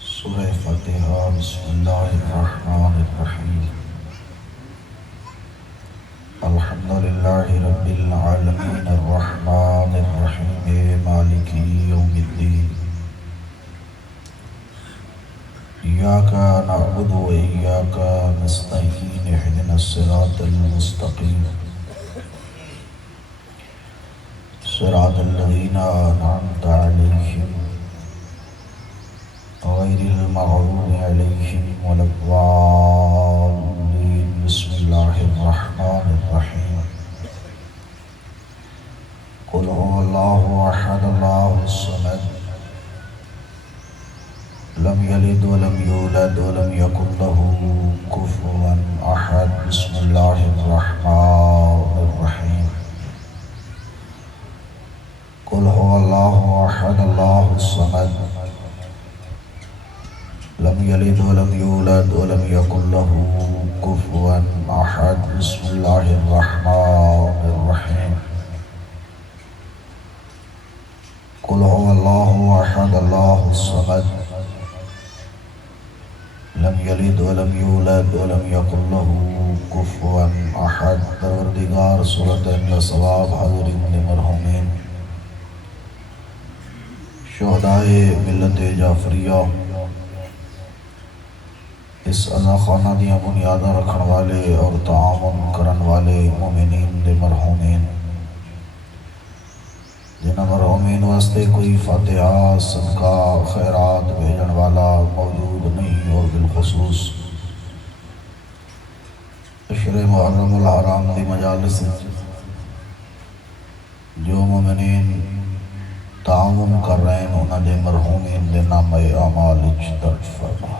سورہ فاتحہ بسم اللہ الرحمن الرحیم الحمدللہ رب العالمین الرحمن الرحیم مالک یوم الدین ایاک نعبد و ایاک نستعین اہدنا الصراط المستقیم صراط الذین انعمت علیہم غیر المغضوب علیہم ولا الضالین بسم اللہ الرحمن الرحیم قل هو اللہ احد اللہ الصمد لم یلد ولم یولد ولم یکن له کفوا احد بسم اللہ الرحمن الرحیم قل هو اللہ احد اللہ الصمد لم یلد ولم یولد ولم یکن له کفوا احد بسم اللہ الرحمن الرحیم قل هو اللہ احد اللہ الصمد لم یلد ولم یولد ولم یکن له کفوا احد پروردگار صورت ثواب حضرین مرحومین شہدائے ملت جعفریہ اس اذا خانہ دیا بنیادہ رکھن والے اور تعاون کرن والے مومنین دے مرحومین جنہ مرحومین واسطے کوئی فاتحہ صدقہ خیرات بھیجن والا موجود نہیں اور بالخصوص اشر محرم الحرام دی مجالس جو مومنین تعاون کر رہے ہیں انہوں نے مرحومین دے نام اعمال درج فرما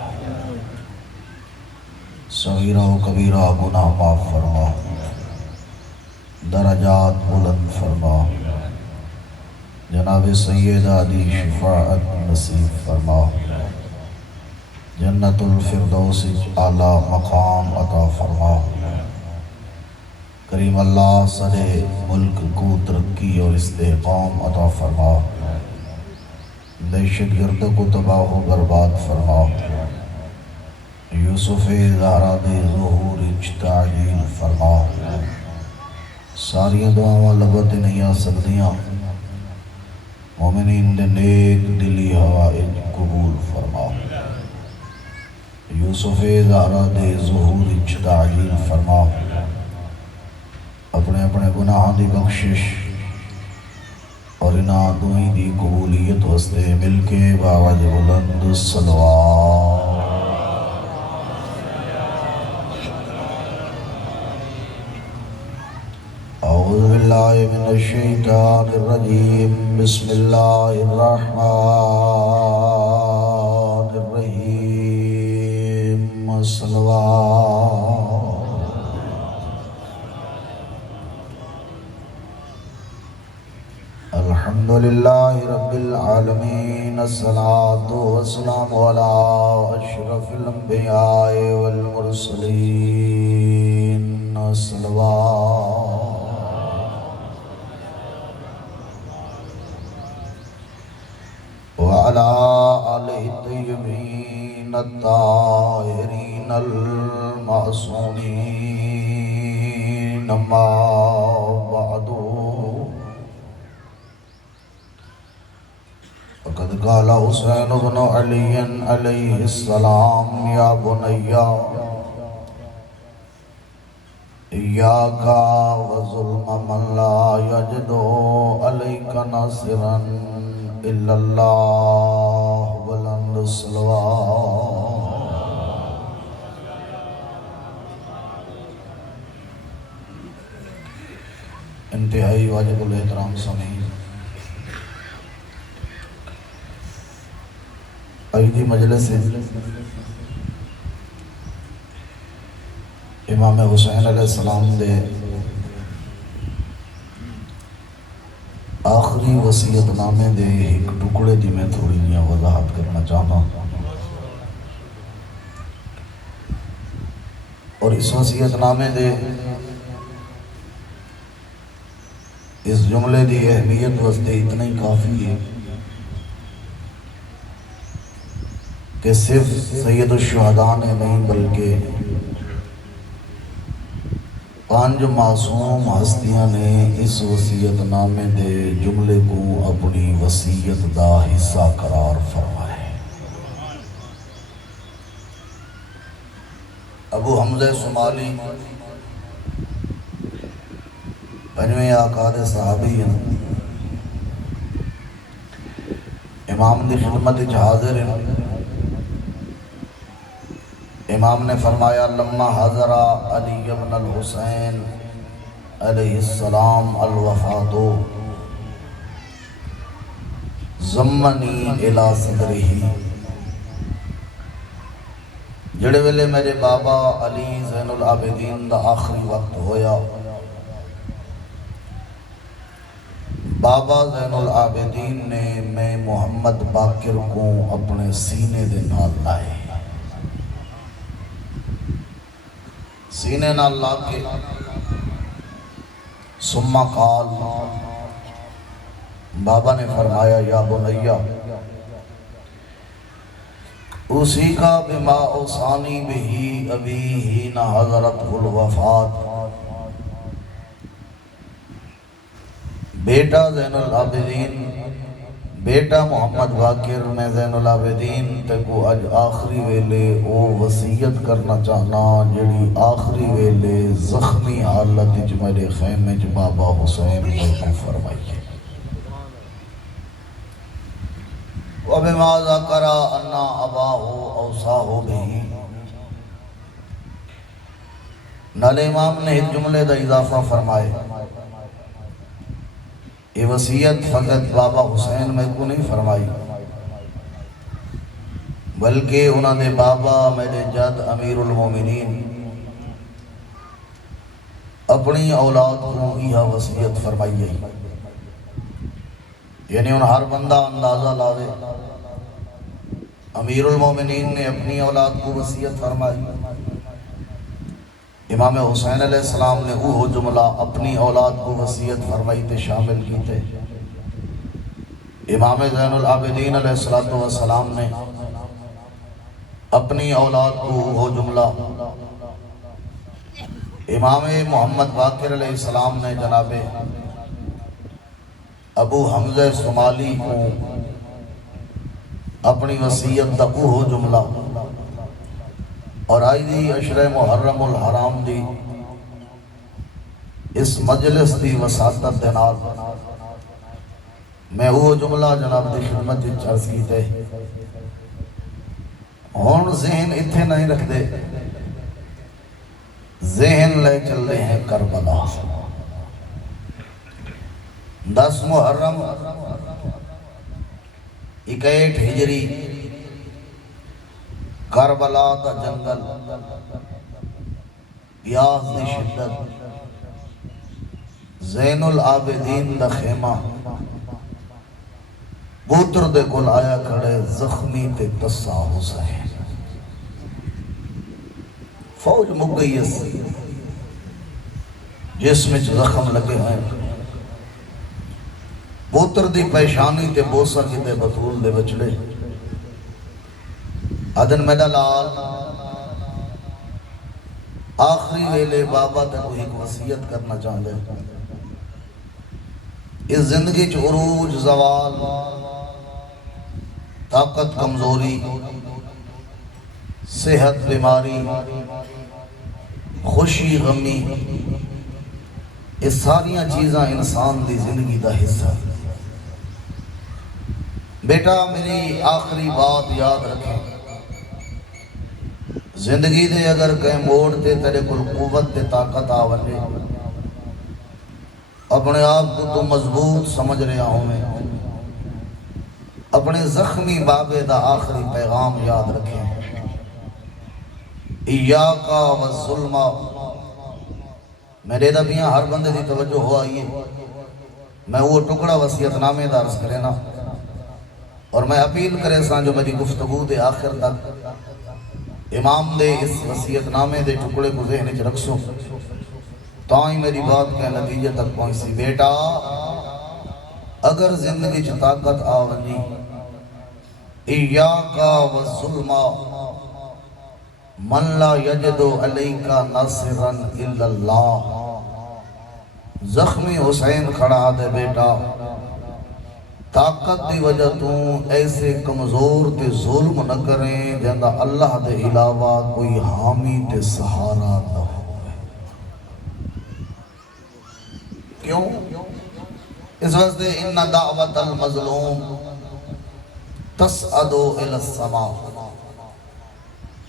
صغیرہ و کبیرہ گناہ معاف فرما درجات بلند فرما جناب سیدہ دی شفاعت نصیب فرما جنت الفردوس اعلیٰ مقام عطا فرما کریم اللہ سارے ملک کو ترقی اور استحکام عطا فرما دہشت گرد کو تباہ و برباد فرما یوسف زہرا دے ظہور تعجیل فرما ساری دعاواں لبت نہیں آ سکدیاں مومنین دے نیک دلی ہوائج قبول فرما یوسف زہرا دے ظہور تعجیل فرما اپنے اپنے گناہ دی بخشش اور انہاں دوئی دی قبولیت واسطے مل کے باوجہ بلند صلوات اعوذ باللہ من الشیطان الرجیم بسم اللہ الرحمن الرحیم صلوات الحمدللہ رب العالمین الصلاة والسلام علی اشرف الانبیاء والمرسلین صلوات وعلى آله الطيبين الطاهرين المعصومين أما بعد فقد قال حسين بن علي عليه السلام يا بني إياك وظلم من لا يجد عليك ناصرا إلا اللہ بلند صلوات انتہائی واجب الاحترام سامعین عیدی مجلس امام حسین علیہ السلام دے آخری وصیت نامے دے ایک ٹکڑے دی میں تھوڑی نیا وضاحت کرنا چاہتا ہوں اور اس وصیت نامے دے اس جملے دی اہمیت واسطے اتنا ہی کافی ہے کہ صرف سید الشہداء نے نہیں بلکہ 5 معصوم ہستیاں نے اس وصیت نامے دے جملے کو اپنی وصیت دا حصہ قرار فرمایا ہے۔ ابو حمزہ صومالی 5ویں آقا دے صحابی ہیں، امام دی خدمت وچ حاضر ہیں۔ امام نے فرمایا لما حضر علی بن الحسین علیہ السلام الوفات ضمنی الی صدرہ، جڑے ویلے میرے بابا علی زین العابدین دا آخری وقت ہویا، بابا زین العابدین نے میں محمد باقر کو اپنے سینے دے نال لائے، سینے نال لا کے ثم قال، بابا نے فرمایا یا بنیا اوصیکا بما اوصانی بہی ابی حین حضرت الوفات، بیٹا زین العابدین، بیٹا محمد باقر میں زین العابدین تے کو اج آخری ویلے او وصیت کرنا چاہنا جڑی آخری ویلے زخمی حالت وچ میرے خیمے وچ بابا حسین نے فرمائی ہے۔ وَبِمَا ذَكَرَ أَنَّ أَبَاهُ أَوْصَاهُ بِهِ، نال امام نے اس جملے دا اضافہ فرمائے، یہ وصیت فقط بابا حسین میں کو نہیں فرمائی بلکہ انہوں نے بابا میرے جد امیر المومنین اپنی اولاد کو یہ وصیت فرمائی ہے، یعنی ان ہر بندہ اندازہ لاوے امیر المومنین نے اپنی اولاد کو وصیت فرمائی، امام حسین علیہ السلام نے وہ جملہ اپنی اولاد کو وصیت فرمائی تے شامل کی تھے، امام زین العابدین علیہ السلام نے اپنی اولاد کو وہ جملہ امام محمد باقر علیہ السلام نے جناب ابو حمزہ صومالی کو اپنی وصیت دا وہ جملہ، اور آئی دی عشرہ محرم الحرام دی اس مجلس دی وساطت دے نال میں وہ جملہ جناب دی خدمت عرض کیتے، ہون ذہن اتھے نہیں رکھ دے، ذہن لے چل رہے ہیں کربلا۔ 10 محرم 61 ہجری کربلا دا جنگل، پیاس دی شدت، زین العابدین دا خیمہ، بوتر دے کل آیا کھڑے زخمی تے تسا حسین، فوج مک گئی اس جسم وچ زخم لگے ہیں، بوتر دی پیشانی تے بوسا کی تے بطول دے بچڑے، ادن میڈا لال آخری ویلے بابا تے کوئی ایک وصیت کرنا چاہتے ہیں، اس زندگی چ عروج زوال، طاقت کمزوری، صحت بیماری، خوشی غمی، یہ ساریاں چیزاں انسان دی زندگی دا حصہ۔ بیٹا میری آخری بات یاد رکھیں، زندگی دے اگر کہیں موڑ تے تیرے کل قوت تے طاقت آونے، اپنے آپ کو تو مضبوط سمجھ رہا ہوں میں، اپنے زخمی بابے دا آخری پیغام یاد رکھیں، ایاکا والظلم، میرے دا بیاں ہر بندے دی توجہ ہو آئیے، میں وہ ٹکڑا وصیت نامے دا عرض کرے نا، اور میں اپیل کرے سان جو میری گفتگو دے آخر تک امام دے اس وصیت نامے دے ٹکڑے کو ذہن وچ رکھ سو، تاں ہی میری بات کے نتیجے تک پہنچ سی۔ بیٹا اگر زندگی چ طاقت آ ونجی ایاکا والظلمہ من لا یجد علیکا ناصرا الا اللہ. زخمی حسین کھڑا دے بیٹا طاقت دی وجہ تو ایسے کمزور تے ظلم نہ کریں جندہ اللہ دے علاوہ کوئی حامی تے سہارا نہ ہوئے. کیوں؟ اس واسطے ان دعوت المظلوم تسعدو الی السماء.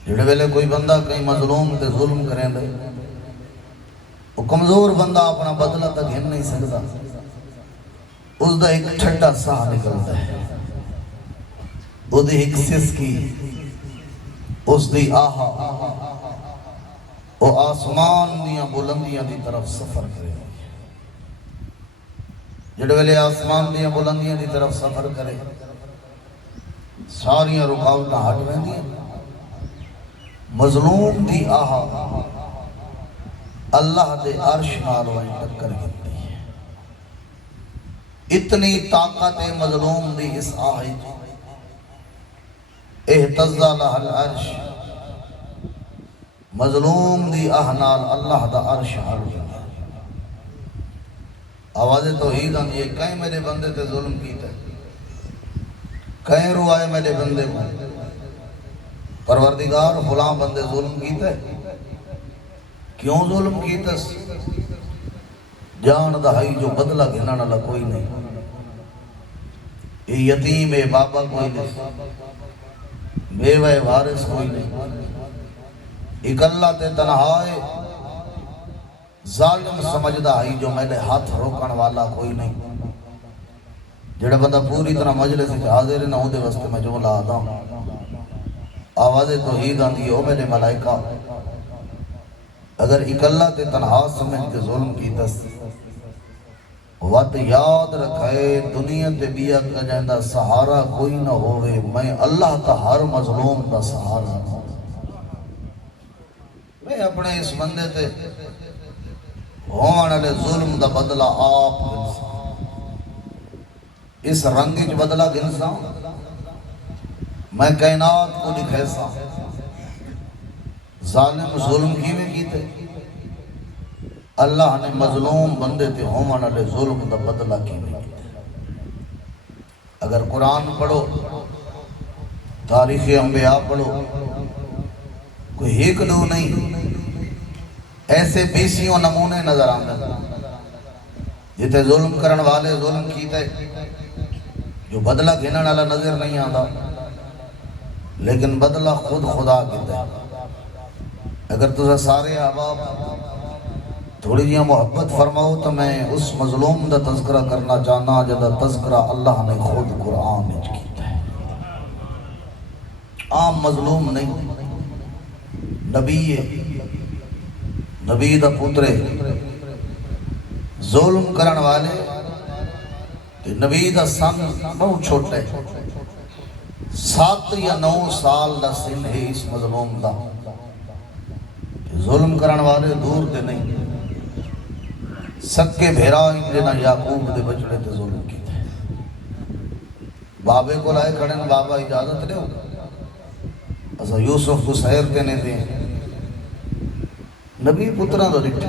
جڑے ویلے کوئی بندہ کہیں مظلوم تے ظلم کریں دے وہ کمزور بندہ اپنا بدلہ تک ہن نہیں سکتا. اس دا ایک ٹھڈا ساہ نکلتا ہے، وہ دی ایک سسکی، اس دی آہا وہ آسمان دیاں بلندیاں دی طرف سفر کرے. جڑے ویلے آسمان دیاں بلندیاں دی طرف سفر کرے ساریاں رکاوٹاں ہٹ رہندیاں. مظلوم دی آہا اللہ دے عرش نال وہیں ٹکر گئی. اتنی طاقت مظلوم دی اس آہی اہتزا لہا العرش. مظلوم دی آہنال اللہ دا عرش ہر گیا. آوازیں توحید آن یہ کہیں میرے بندے تے ظلم کیتا ہے، کہیں روائے میرے بندے کو پروردگار فلاں بندے ظلم کیتا ہے. کیوں ظلم کیتا ہے؟ جان دہائی جو بدلہ گھنان اللہ کوئی نہیں. یہ یتیم ہے بابا کوئی نہیں، بیوہ وارث کوئی نہیں. اکلا تے تنہائے ظالم سمجھدا ہے جو میرے ہاتھ روکن والا کوئی نہیں. جڑا بندہ پوری طرح مجلس سے حاضر نہ ہو دے واسطے میں جو لا آتا ہوں. آوازیں توحید آتی ہے او میرے ملائکہ اگر اکلا تے تنہا سمجھ کے ظلم کی دس وقت یاد رکھائے دنیا تے بیا کا جائندہ سہارا کوئی نہ ہوئے میں اللہ تا ہر مظلوم کا سہارا نہ ہوں. میں اپنے اس بندے تے ہونے لے ظلم دا بدلہ آپ گنسا، اس رنگی بدلہ گنسا میں کائنات کو دکھیسا. ظالم ظلم کی میں کیتے اللہ نے مظلوم بندے تے ہونے لے ظلم دا بدلہ کی میں کیتے. اگر قرآن پڑھو تاریخ انبیاء پڑھو کوئی ایک دو نہیں ایسے بیسیوں نمونے نظر آندے جتے ظلم کرن والے ظلم کیتے جو بدلہ گھنن والا نظر نہیں آندا لیکن بدلہ خود خدا کیتا ہے. اگر تجھے سارے احباب تھوڑی جیاں محبت فرماؤ تو میں اس مظلوم دا تذکرہ کرنا چاہنا جدا تذکرہ اللہ نے خود قرآن میں کیتا ہے. عام مظلوم نہیں، نبی دا پترے ظلم کرن والے نبی دا سن بہت چھوٹے 7 یا 9 سال دا سن ہے اس مظلوم دا. ظلم کرن والے دور دے نہیں سکے بھیرائیں جنہ یعقوب دے بچڑے تے ظلم کیتے ہیں. بابے کو لائے کھڑن بابا اجازت لے ہوگا ایسا یوسف کو سیر دینے دیں نبی پترہ دو لکھتے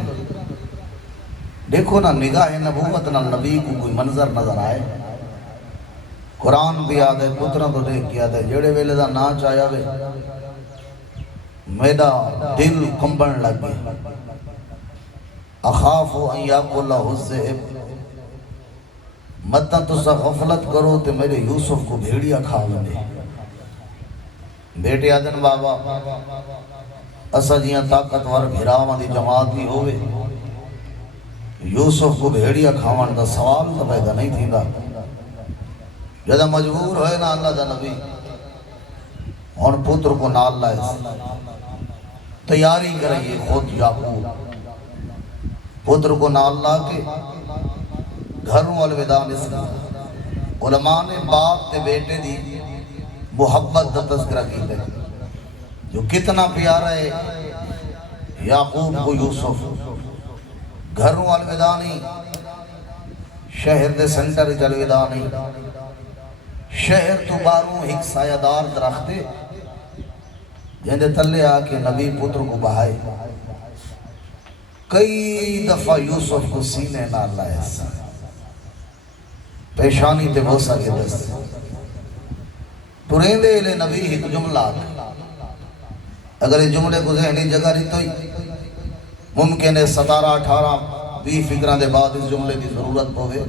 دیکھو نا نگاہ نبوت نا نبی کو کوئی منظر نظر آئے. قرآن بھی آدھے پترہ تو دیکھ کیا دے جڑے ویلے دا نا چاہیا وے میرا دل کمبن لگ گئے. اخافو ان یاکل الذئب متا تسا غفلت کرو تے میرے یوسف کو بھیڑیا کھا لے. بیٹے آدن بابا اسا جیاں طاقتور بھیراواں دی جماعت بھی ہوئے یوسف کو بھیڑیا کھاون دا سوال تو پیدا نہیں تھیندا. جدہ مجبور ہوئے نا اللہ دا نبی اور پتر کو نال لائے تیاری کریں خود یعقوب پتر کو نال لا کے گھروں الوداع نسل. علماء نے باپ تے بیٹے دی محبت دا تذکرہ کی ہے جو کتنا پیارا ہے یعقوب کو یوسف. گھروں الوداع نہیں شہر دے سنٹر جلویدہ نہیں، شہر تو باروں ایک سایہ دار درختے جہاں تلے آ کے نبی پتر کو بہائے. کئی دفعہ یوسف کو سینے نہ لائے سا، پیشانی تے بوسا کے دس تریندے لے نبی ایک جملہ آتا. اگر اس جملے کو ذہنی جگہ رہی تو ممکن ہے 17 18 20 فکران دے بعد اس جملے کی ضرورت ہوئے.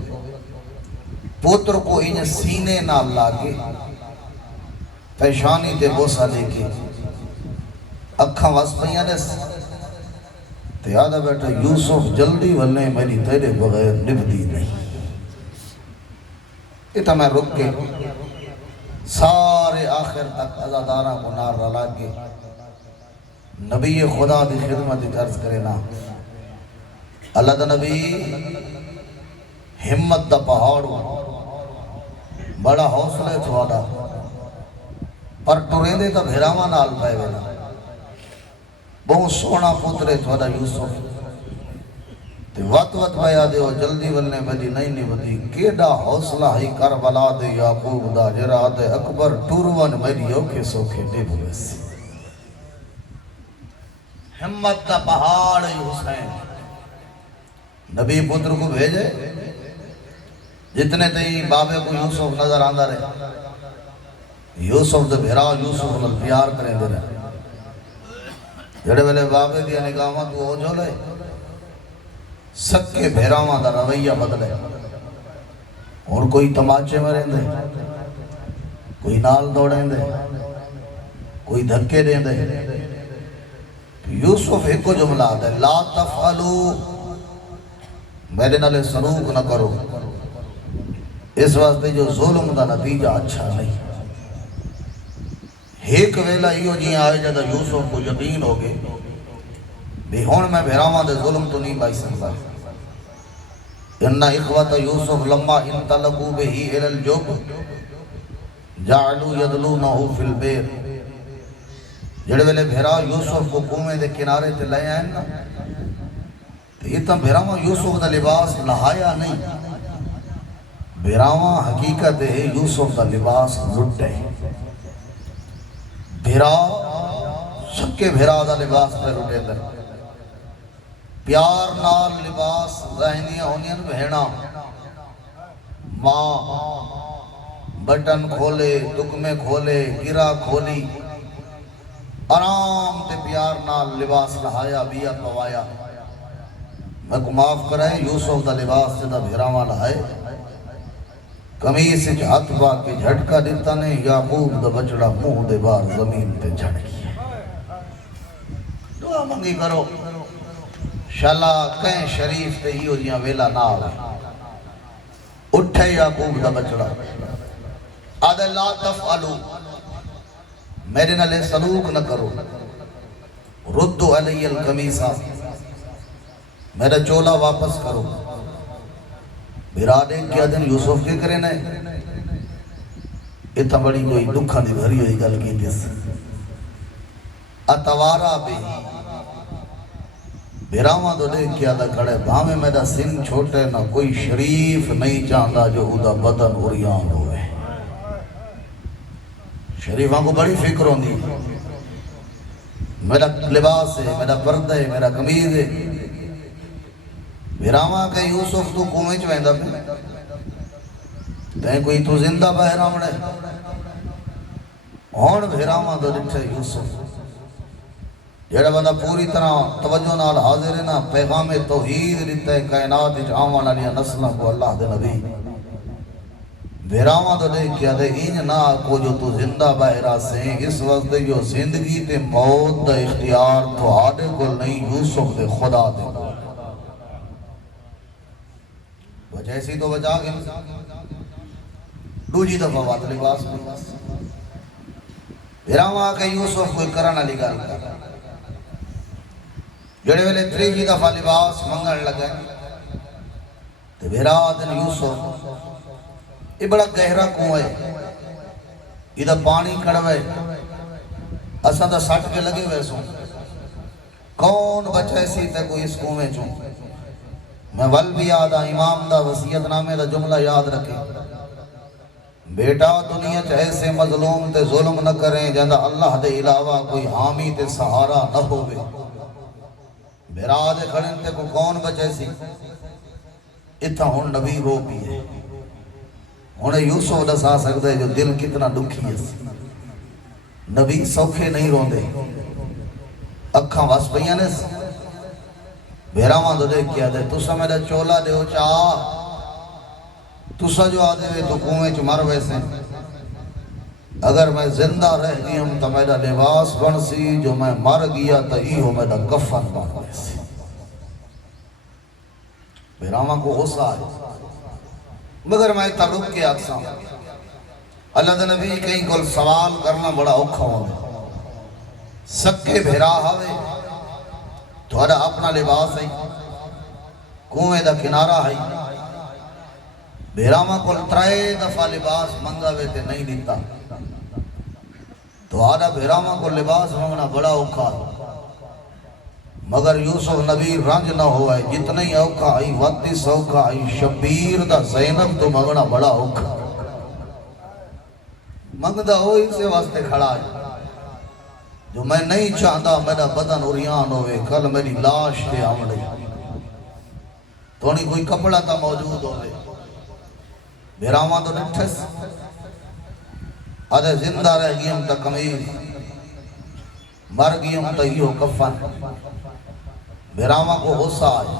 پتر کو انہیں سینے نہ لاگے، پیشانی تے بوسا لے کے اکھاں واس پہیاں دس تے یادہ بیٹھا یوسف جلدی ولنے میری تیرے بغیر نبدی نہیں. اتنا میں رک کے سارے آخر تک ازادارہ کو نار رلا کے نبی خدا دی خدمت عرض کرے نا. اللہ دا نبی ہمت دا پہاڑ بڑا حوصلے تھوڑا پر ٹرے دے تا بھیراما نال پائے وینا. بہت سونا پترے تھوڑا یوسف تے وقت پایا دے اور جلدی ولنے میری نہیں بدی. کیڑا حوصلہ ہی کربلا دے یعقوب دا جرا دے اکبر ٹورون میری اوکے سوکھے دے بویسی. ہمت دا پہاڑ حسین نبی پتر کو بھیجے. جتنے تے بابے کو یوسف نظر آندہ رہے، یوسف دے بھیرا یوسف نال پیار کریں دے رہے. جڑے ویلے بابے دیا نگاہاں تو ہو جو لے سکے بھیراواں دا رویہ بدلے. اور کوئی تماچے میں رہن دے، کوئی نال دوڑیں دے، کوئی دھکے دیں دے. یوسف ایک کو جملہ دے لا تفعلو، میرے نالے سلوک نہ کرو. اس واسطے جو ظلم دا نتیجہ اچھا نہیں. ایک ویلہ ایو جی آئے جدہ یوسف کو یقین ہو گئے بھی ہون میں بھیراواں دے ظلم تو نہیں بائی سکتا. انہا اخوات یوسف لما انطلقو بہی الالجب جعلو یدلونہو فی البیر. جڑے ویلے بھیرا یوسف کو کنویں دے کنارے تے لے آئیں نا تو اتنا بھیراواں یوسف دا لباس لہایا نہیں. بھیراواں حقیقت ہے یوسف دا لباس لٹے. بھیرا سکے بھیرا دا لباس پہ لٹے در. پیار نال لباس ذہنیاں ہونیاں بہنا. ماں بٹن کھولے، دکمے کھولے، گرا کھولی، آرام تے پیار نال لباس لہایا بیا پوایا. میں کو معاف کرائے یوسف دا لباس تے دا بھیراواں لہائے. کمیز سے ہاتھ پا کے جھٹکا دیتا نے یعقوب دا بچڑا منہ دے بار زمین تے جھڑ گیا. دعا منگی کرو شالا کہیں شریف تے ہی ہو جیاں ویلا نہ آوے. اٹھے یعقوب دا بچڑا آدھے لا تفعلو، میرے نالے سلوک نہ کرو. ردو علی القمیصہ، میرا چولا واپس کرو. میرا دیکھ کیا دن یوسف کے کرے نئے اتنا بڑی کوئی دکھا دی بھری ہوئی گل کی دیس. اتوارا بھی بھیراواں تو دیکھ کیا دا کھڑے بھامے میرا سن چھوٹے نہ کوئی شریف نہیں چاہتا جو ہدا بدن اوریان ہوئے. شریفاں کو بڑی فکر ہوندی میرا لباس ہے، میرا پردہ ہے، میرا قمیض ہے. بھیراواں کہ یوسف تو کنویں چ ویندا پیا تے کوئی تو زندہ باہر آوڑے. ہن بھیراواں تو ڈٹھے یوسف جڑا بندہ پوری طرح توجہ نال حاضر ہے نا پیغام توحید دیتا ہے کائنات وچ آون والی نسلاں کو اللہ دے نبی. بھیراواں تو دیکھ کیا دے انج نہ کو جو تو زندہ باہر آسیں. اس وقت جو زندگی تے موت دا اختیار تو آدھے کو نہیں یوسف دے خدا دے. وجہ سی تو بچا گئے. دوجی دفعہ بات لباس بھیراواں کہ یوسف کوئی کرنا لگا جڑے ویلے تریجی دفعہ لباس منگن لگے تو بھیرا دن یوسف یہ بڑا گہرا کنواں ہے، ادھر پانی کڑوے اساں دا سٹ کے لگے ہوئے سوں. کون بچے سی تے کوئی اس کنویں چوں میں ول بھی یاد امام دا وصیت نامے دا جملہ یاد رکھے، بیٹا دنیا چ ایسے مظلوم تے ظلم نہ کریں جہاں اللہ دے علاوہ کوئی حامی تے سہارا نہ ہوئے۔ میرا دے کھڑن تے کو کون بچے سی؟ اتھا ہون نبی رو بھی ہے، انہیں یوسف دسا سکتا ہے جو دل کتنا دکھی ہے۔ نبی سوکھے نہیں رون دے، اکھاں واس پہیاں نے بہراواں دو دیکھ کیا دے تُسا میرا چولا دے ہو چاہ، تُسا جو آدھے ہوئے تو کنویں چ مر ویسے، اگر میں زندہ رہ گئی ہوں تو میرا لباس بن سی، جو میں مر گیا تو ہی ہو میرا کفن بن ویسے۔ بہراواں کو غصہ آئے، مگر میں تعلق کے آکساں اللہ دے نبی کہیں کل سوال کرنا بڑا اوکھا ہونا، سکے بھیرا ہوئے تھوڑا اپنا لباس ہے، کنویں دا کنارہ ہے، بھیراواں کل ترائے دفعہ لباس منگا وے تے نہیں دیتا، تو آدھا بھیراواں کو لباس منگنا بڑا اوکھا ہے، مگر یوسف نبی رنج نہ ہوا ہے، جتنے ہی اوکھا آئی وقتی سوکھا آئی شبیر دا زینب تو منگنا بڑا اوکھا منگدہ ہوئی سے واسطے کھڑا ہے، جو میں نہیں چاہتا میرا بدن اریان ہوئے، کل میری لاش تے آمڑے، تو نہیں کوئی کپڑا تا موجود ہوئے، بھیراواں تو نٹھس آدھے زندہ رہ گیم تا کمیز، مر گیم تا ہی ہو کفن۔ بھیراواں کو غصہ آئے،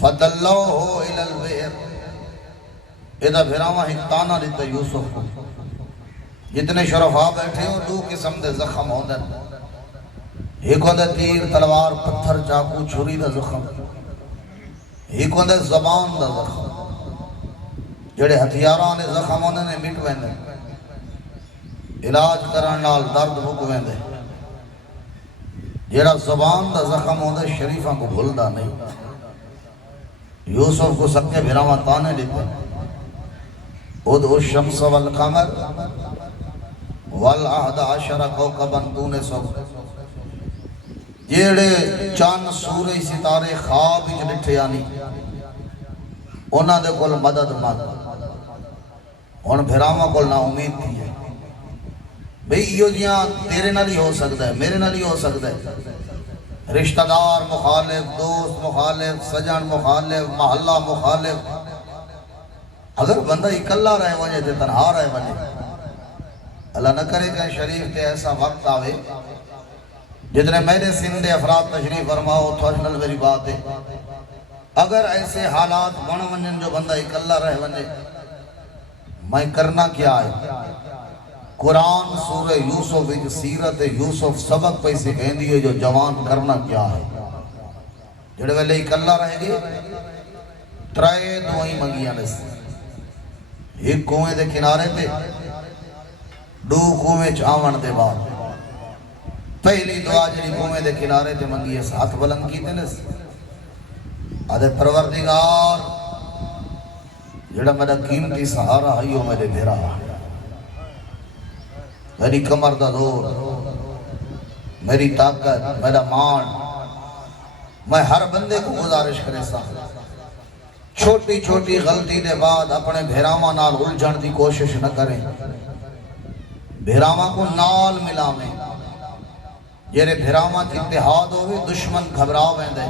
فَدَلَّوْهُ إِلَى الْبِئْرِ، ادھا بھیراواں ایک تانا دیتا یوسف کو، جتنے شرفاء بیٹھے ہو دو قسم دے زخم ہوں دن، ایک ہوں دے تیر تلوار پتھر چاکو چھری دا زخم، ایک ہوں دے زبان دا زخم، جڑے ہتھیاران دے زخم ہوں دے مٹ ویندے، علاج کرن نال درد بھک ویندے، جڑا زبان دا زخم ہوں دے شریفاں کو بھولدا نہیں۔ یوسف کو سکے بھیراواں تانے دیتے، ادعو الشمس والقمر والعہد عشر کوکباً دون سو، جیڑے چاند سورج ستارے خواب اچ ڈٹھے آنی انہاں دے کول مدد مانگ، ہن بھیراواں کول نا امید تھی ہے، بھئی یہ جیاں تیرے نہ ہو سکتا ہے، میرے نہ ہو سکتا ہے، رشتہ دار مخالف، دوست مخالف، سجن مخالف، محلہ مخالف، اگر بندہ اکلا رہے وجہ تے تنہا رہے وجہ، اللہ نہ کرے کہ شریف تے ایسا وقت آوے جتنے میرے سندھ افراد تشریف فرماؤ تو اجنل میری بات ہے، اگر ایسے حالات بن ونجن جو بندہ اکلا رہے وجہ، میں کرنا کیا ہے؟ قرآن سورہ یوسف ایک سیرت یوسف سبق پیسے کہیں دیئے جو جوان کرنا کیا ہے، جڑے ویلے اکلا رہے گے ترائے دعائیں منگیاں نے سے، ایک کنویں دے کنارے تے دو کنویں چاون دے بعد، پہلی دعا جڑی کنویں دے کنارے تے منگیے ہاتھ بلند کیتے نے سے، آدھے پروردگار جڑا میرا قیمتی سہارا ہائیو میرے بھیرا، میری کمر دا دور، میری طاقت، میرا مان، میں ہر بندے کو گزارش کرے سا، چھوٹی چھوٹی غلطی دے بعد اپنے بھیراواں نال الجھن دی کوشش نہ کریں، بھیراواں کو نال ملا میں، جیرے بھیراواں کی اتحاد ہوئے دشمن گھبرا ویندے،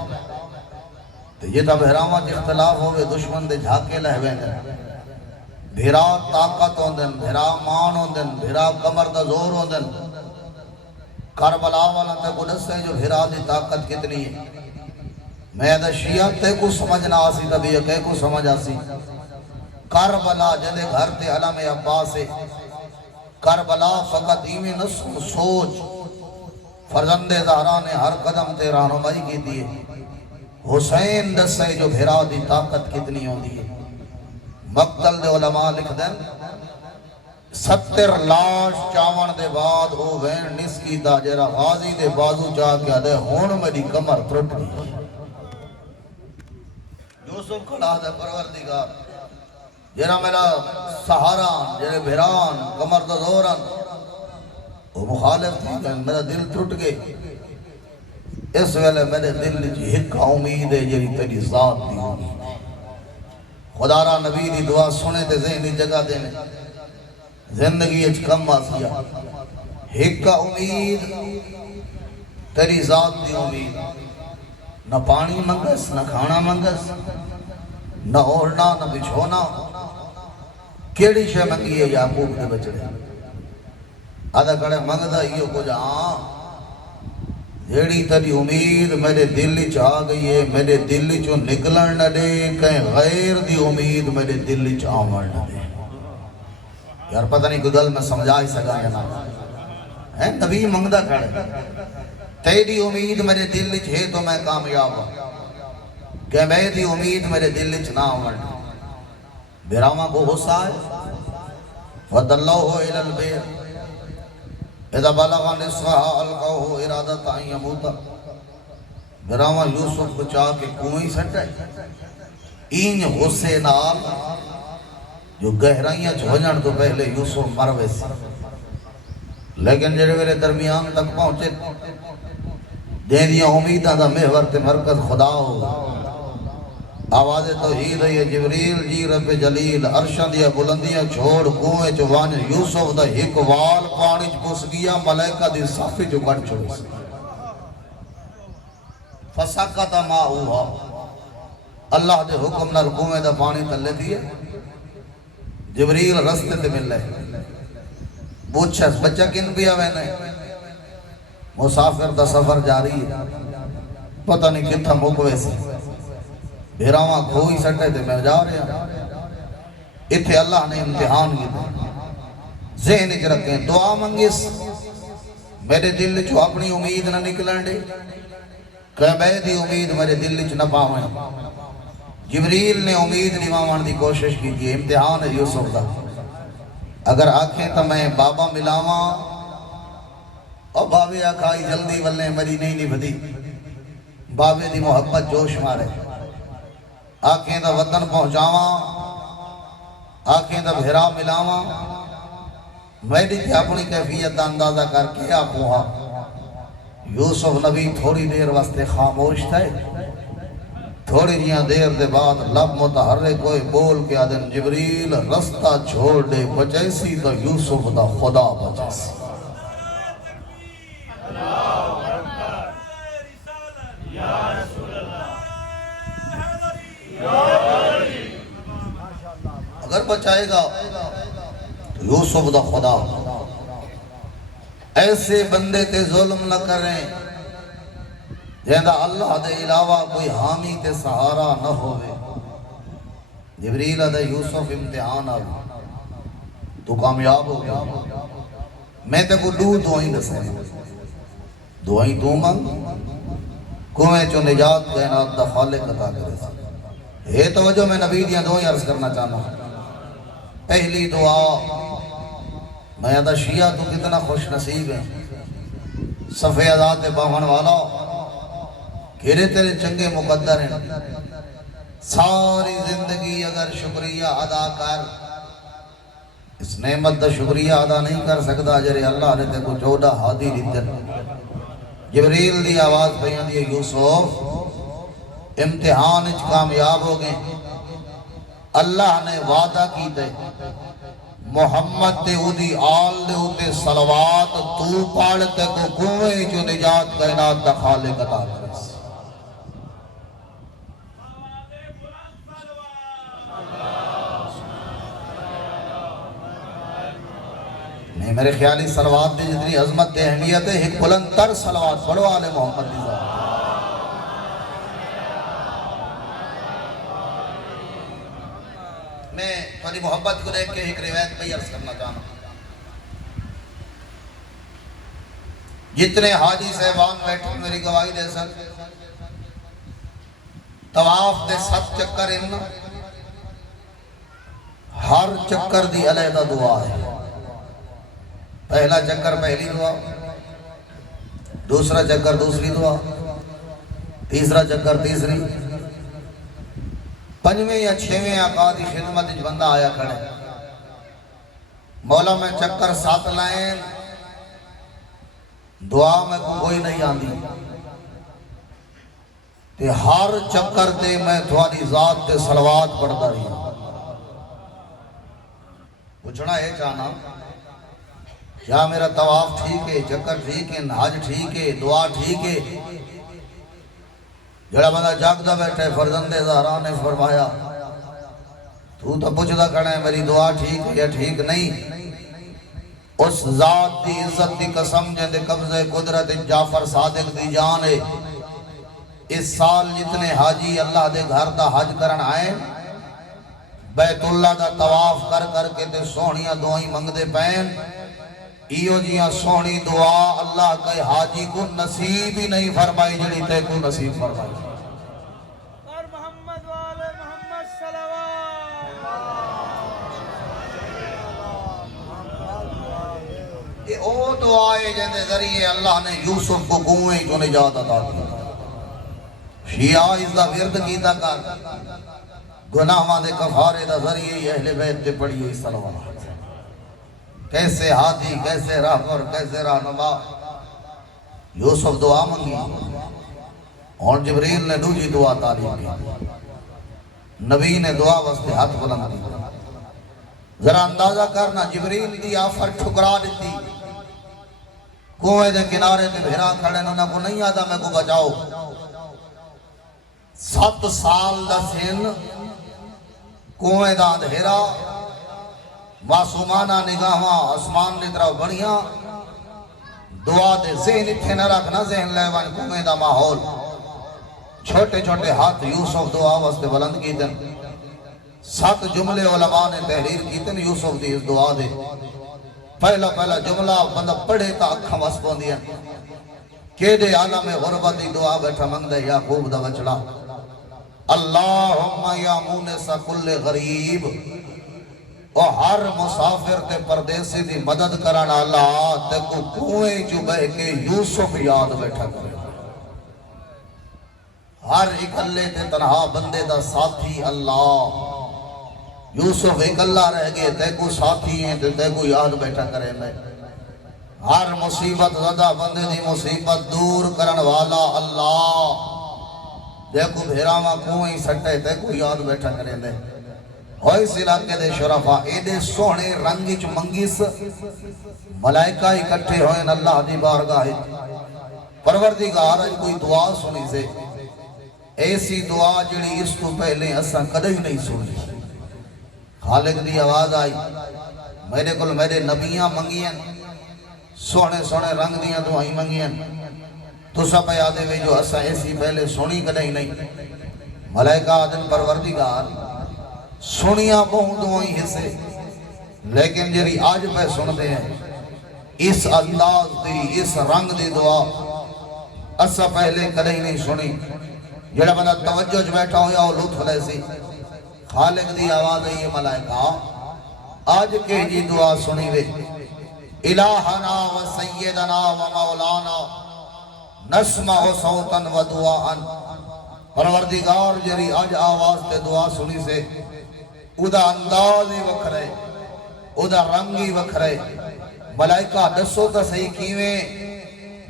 یہ تا بھیراواں کی اختلاف ہوئے دشمن دے جھاکے لہ ویندے، بھیرا طاقت ہوندن، بھیرا مان ہوندن، بھیرا کمر دا زور ہوندن، کربلا والا تے قدس ہے جو بھیرا دی طاقت کتنی ہے، میں دا شیعہ تے کو سمجھنا آسی تبھی ہے کہ کو سمجھ آسی، کربلا جدے گھر تے علم عباس ہے، کربلا فقط ایمیں نسل سوچ، فرزند زہرا نے ہر قدم تے رہنمائی کی دیئے، حسین دس ہے جو بھیرا دی طاقت کتنی ہوندی ہے، مقتل دے علماء لکھ دیں 70 لاش چاون دے بعد او وین نس کی دا جرا غازی دے بازو چاہ کے آدھے ہون میری کمر ترٹ گئی، یوسف کھڑا دے پروردگار جرا میرا سہاران جرے بھیران کمر دا زوران وہ مخالف تھی کہ میرا دل ترٹ گئے، اس ویلے میرے دل جی ایک امید ہے جی تیری ذات دی امید خدا را نبی دی دعا سنے تے ذہنی جگہ دینے زندگی اچھ کم آسیا ایک امید تیری ذات دی امید نہ پانی منگس نہ کھانا منگس نہ اوڑنا نہ بچھونا کیڑی شے منگی ہے یعقوب دے بچڑے آدھا کڑے منگدہ ہی کو جہاں جیڑی تیری امید میرے دل چاہ گئی ہے میرے دل چو نکلن نہ دے کہیں غیر دی امید میرے دل چاہ مر نہ دے یار پتہ نہیں کوئی گل میں سمجھا ہی سکا یا نہ نبی منگدہ کھڑے تیری امید میرے دل چ ہے تو میں کامیاب ہوں کہ میں دی امید میرے دل چ نہ مر بیراما کو غصہ ہے فَدَلَّوْهُ إِلَى الْبِيرِ اذا بلغ نصفها القوه ارادت ان يموت براما یوسف کو چاہ کے کنویں سٹے این غصے نال جو گہرائیاں چھوڑن تو پہلے یوسف مر ویسے لیکن جڑے میرے درمیان تک پہنچے دیں دیا امیداں دا محور تے مرکز خدا ہو آواز توحید ہے جبریل جی رب جلیل عرشان دیا بلندیاں چھوڑ کنویں چوان یوسف دا ایک وال پانی چپس گیا ملائکہ دی صافی جو کٹ چھوڑ فساکت ما ہوا اللہ دے حکم نال کنویں دا پانی تلے دیئے جبریل رستے تے مل لے پوچھا بچہ کن بھی آوے نہیں مسافر دا سفر جاری ہے پتہ نہیں کتھا مکوے سے بھیراواں کھوئی سٹے تھے میں جا رہے ہیں اتھے اللہ نے امتحان کی ذہن اچھ رکھیں دعا منگس میرے دل چو اپنی امید نہ نکلن دے کہ میں دی امید میرے دل چ نہ پاویں جبریل نے امید نمامان دی کوشش کی تھی امتحان ہے یوسف دا اگر آنکھیں تو میں بابا ملاواں اور بابے آکھائی جلدی ولنے مری نہیں بدی بابے دی محبت جوش مارے آنکھیں دا وطن پہنچاواں آنکھیں دا بھیرا ملاواں میری تھی اپنی کیفیت دا اندازہ کر کے آپوہاں یوسف نبی تھوڑی دیر واسطے خاموش تھے تھوڑی جیاں دیر دے بعد لب متحرک کوئی بول کے آدن جبریل رستہ چھوڑ دے بچیسی تو یوسف دا خدا بچیسی اگر بچائے گا تو یوسف دا خدا ایسے بندے تے ظلم نہ کریں جہاں اللہ دے علاوہ کوئی حامی تے سہارا نہ ہوئے جبریل دے یوسف امتحان آگا تو کامیاب ہو گیا میں تے کو دعائیں دسے دعائیں تو منگ کنویں چو نجات کائنات دا خالق عطا کرے یہ توجہ میں نبی دیاں دعائیں عرض کرنا چاہنا ہوں پہلی دعا میں ادا شیعہ تو کتنا خوش نصیب ہے صفحہ ذات باہن والا گھرے تیرے چنگے مقدر ہیں ساری زندگی اگر شکریہ ادا کر اس نعمت دا شکریہ ادا نہیں کر سکتا جرے اللہ نے تے کو 14 ہادی دیتے جبریل دی آواز بیان دی یوسف امتحان اچھ کامیاب ہو گئے اللہ نے وعدہ کی دے محمد تے او دی آل دے او تے صلوات تو پاڑتے کو کنویں جو نجات کائنات دا خالق عطا کرے نہیں میرے خیالی صلوات دے جتنی عظمت دے اہمیت ہے ایک بلند تر صلوات پڑھو آل محمد دی ذات میں تھوڑی محبت کو دیکھ کے ایک روایت پہ عرض کرنا چاہنا جتنے حاجی صاحبان بیٹھے میری گواہی دے سن طواف دے 7 چکر ان ہر چکر دی علیحدہ دعا ہے پہلا چکر پہلی دعا دوسرا چکر دوسری دعا تیسرا چکر تیسری پنجویں یا 6ویں آقا دی خدمت بندہ آیا کھڑے مولا میں چکر 7 لائن دعا میں کوئی نہیں آندی تے ہر چکر تے میں تھوڑی ذات تے صلوات پڑھتا رہی پوچھنا ہے چاہنا کیا میرا طواف ٹھیک ہے، چکر ٹھیک ہے، حج ٹھیک ہے، دعا ٹھیک ہے؟ جڑا بندہ جاگتا بیٹھے فرزند زہرا نے فرمایا تو پوچھتا کھڑا ہے میری دعا ٹھیک ہے یا ٹھیک نہیں؟ اس ذات دی عزت دی قسم جن دے قبضہ قدرت جعفر صادق دی جان ہے، اس سال جتنے حاجی اللہ دے گھر دا حج کرن آئے بیت اللہ دا طواف کر کر کے تے سونیاں دعائیں منگ دے پین، ایو جیاں سونی دعا اللہ کے حاجی کو نصیب ہی نہیں فرمائی جڑی تے کو نصیب فرمائی۔ اور محمد والے محمد صلوات یہ او دعائے جن دے ذریعے اللہ نے یوسف کو کنویں جو نجات عطا کی۔ شیعہ اس دا ورد کیتا کر گناہاں دے کفارے دا ذریعے اہل بیت تے پڑھی ہوئی صلوات۔ کیسے ہادی، کیسے راہبر، کیسے رہنما۔ یوسف دعا منگی اور جبریل نے دوجی دعا تعلیم کی، نبی نے دعا واسطے ہاتھ بلند کی۔ ذرا اندازہ کرنا جبریل دی آفر ٹھکرا دیتی، کنویں دے کنارے تے بھیرا کھڑے انہوں کو نہیں آتا میں کو بچاؤ۔ 7 سال دا سن، کنویں دا اندھیرا، معصومانہ نگاہاں آسمان دی طرف بڑھیاں، دعا دے ذہن اتھے نہ رکھنا، ذہن لے ون کنویں دا ماحول۔ چھوٹے چھوٹے ہاتھ یوسف دعا واسطے بلند کی دن، 7 جملے علماء نے تحریر کی دن یوسف دی اس دعا دے۔ پہلا جملہ بندہ پڑھے تا اکھاں واسپوں دیا کہ دے عالم غربت دی دعا بیٹھا منگ دے یعقوب دا بچڑا، اللہم یا مونس کل غریب، اور ہر مسافر تے پردیسی دی مدد کرنا اللہ تے کو کنویں جو بہ کے یوسف یاد بیٹھا کرے، ہر اکلے تے تنہا بندے دا ساتھی اللہ، یوسف اکلا رہ گئے تے کو ساتھی ہیں تے کو یاد بیٹھا کرے میں، ہر مصیبت زدہ بندے دی مصیبت دور کرن والا اللہ، دیکھو بھیراما کنویں سٹے تے کو یاد بیٹھا کرے میں۔ ہوئی اس علاقے دے شرفا ایدے سونے رنگیچ منگیس ملائکہ اکٹھے ہوئے اللہ دی بارگاہ، پروردگار آج کوئی دعا سنی سے، ایسی دعا جڑی اس تو پہلے اساں کدے ہی نہیں سنی۔ خالق دی آواز آئی میرے کل میرے نبیاں منگیاں، سونے سونے رنگ دیاں دعائیں منگیاں، تو سب یادے ہوئے جو اساں ایسی پہلے سنی کدے ہی نہیں۔ ملائکہ آدن پروردگار سنیاں بہت دعائیں حصے، لیکن جری آج پہ سنتے ہیں اس انداز دی، اس رنگ دی دعا اسا پہلے کدے ہی نہیں سنی۔ جڑا بندہ توجہ جو بیٹھا ہویا وہ لطف لے سی، خالق دی آواز ہے یہ ملائکہ آج کے جی دعا سنی وے، الہنا و سیدنا و مولانا نسمع صوتا و دعاء، پروردگار جری آج آواز تے دعا سنی سے ادا انداز ہی وکھرے، ادا رنگ ہی وکھرے۔ ملائکہ دسو تا صحیح کیویں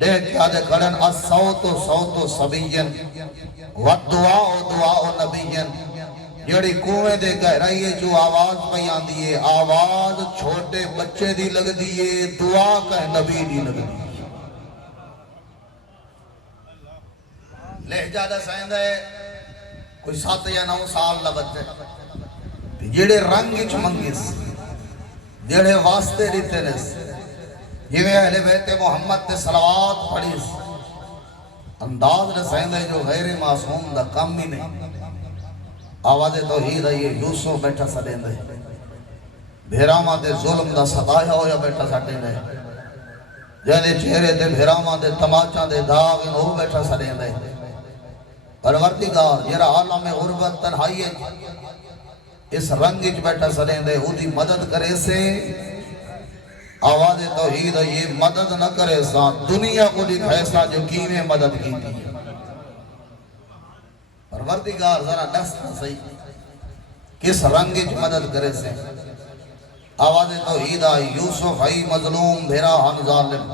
دیکھ کیا دے کھڑن الصوت صوت صبیین والدعاء دعاء نبیین، جڑی کنویں دے گہرائیے جو آواز بیان دیئے، آواز چھوٹے بچے دی لگ دیئے، دعا کہ نبی دی لگ دیئے۔ لہجہ دا سائند ہے کوئی 7 یا 9 سال دا بچے، جڑے رنگ اچ منگیس، جڑے واسطے دیتے نس، جویں اہل بیت محمد تے صلوات پڑھیس، انداز دا سائند ہے جو غیر معصوم دا کم ہی نہیں۔ آواز توحید ہے یہ یوسف بیٹھا سڑیں دے، بھیراما دے ظلم دا ستایا ہویا بیٹھا سڑیں دے، جہنے چہرے دے بھیراما دے تماچا دے داغ انہوں بیٹھا سڑیں دے۔ پروردگار جرا عالم غربت تنہائی اس رنگیچ بیٹھا سڑیں دے، او دی مدد کرے سے آواز توحید ہے یہ مدد نہ کرے سا دنیا کو دکھائے سا جو کیویں مدد کی تھی۔ پروردگار ذرا دست نہ صحیح کس رنگیچ مدد کرے سے آواز توحید آئی یوسف آئی مظلوم بھیرا ہم ظالم،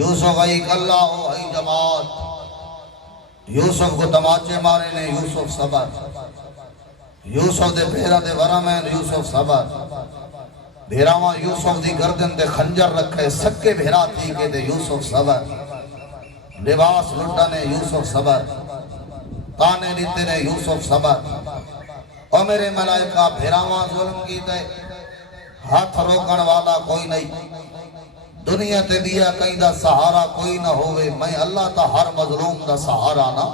یوسف آئی کلہ ہو آئی جماعت، یوسف کو تماچے مارے نے، یوسف صبر، یوسف دے پیرا دے ورمین، یوسف صبر، بھیراواں یوسف دی گردن دے خنجر رکھے، سکے بھیرا تھی کے دے، یوسف صبر، لباس لٹا نے، یوسف صبر، تانے لیتے نے، یوسف صبر، اور میرے ملائکہ بھیراواں ظلم کی دے، ہاتھ روکن والا کوئی نہیں، دنیا تے دیا کہیں دا سہارا کوئی نہ ہوئے، میں اللہ تا ہر مظلوم دا سہارا نہ،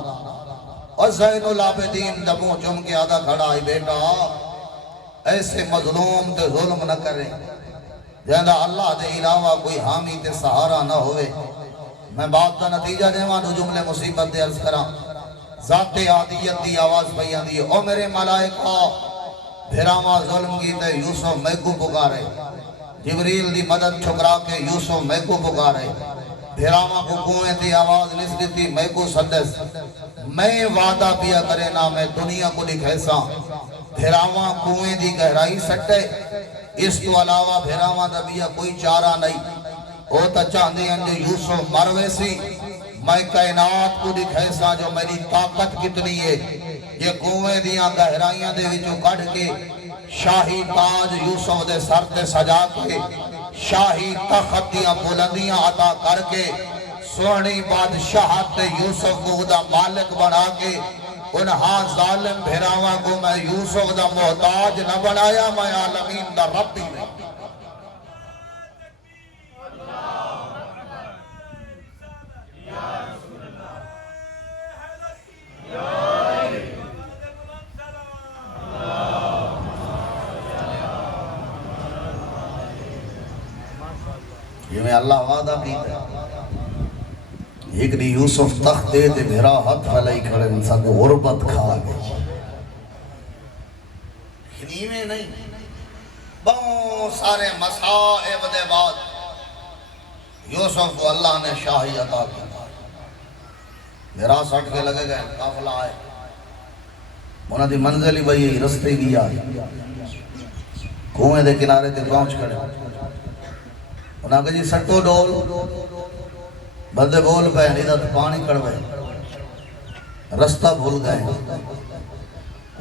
اور زین العابدین دبوں چم کے آدھا کھڑا ہے، بیٹا ایسے مظلوم تے ظلم نہ کریں، جہاں اللہ دے علاوہ کوئی حامی تے سہارا نہ ہوئے۔ میں بات دا نتیجہ دیواں دو جملے مصیبت دے عرض کراں، ذات عادیت دی آواز بیان دی، او میرے ملائکہ بھیراواں ظلم کی تے یوسف میں کو پکارے، جبریل دی مدد ٹھکرا کے یوسف میں کو پکارے، بھیراواں کو کنویں دی آواز نسلی تھی میں کو سدس، میں وعدہ پیا کرے نا میں دنیا کو لکھے سا، بھیراواں کنویں دی گہرائی سٹے، اس تو علاوہ بھیراواں دا بیا کوئی چارہ نہیں، او تا چاندی انجے یوسف مروے سی، میں کائنات کو دکھے سا جو میری طاقت کتنی ہے، یہ کنویں دیاں گہرائیاں دے وچوں کڑھ کے شاہی تاج یوسف دے سر تے سجا کے شاہی تخت دیاں بلندیاں عطا کر کے سونی بادشاہت یوسف کو دا مالک بنا کے انہاں ظالم بھیراواں کو میں یوسف دا محتاج نہ بنایا، میں عالمین دا رب بھی نہیں۔ یہ میں اللہ وعدہ پیتا ایک دی یوسف تخت دے دے بھیرا ہاتھ فلائی کھڑے انسان کو غربت کھا گئی، خنیمیں نہیں، بہت سارے مصائب دے بعد یوسف کو اللہ نے شاہی عطا کیا، بھیرا سٹ کے لگے گئے، قافلہ آئے، انہاں دی منزل ہی بھئی رستے گیا، کنویں دے کنارے تے پہنچ کھڑے، انہاں کہ جی سٹو ڈول، بندے بول پہ نیدہ تو پانی کڑوے، رستہ بھول گئے،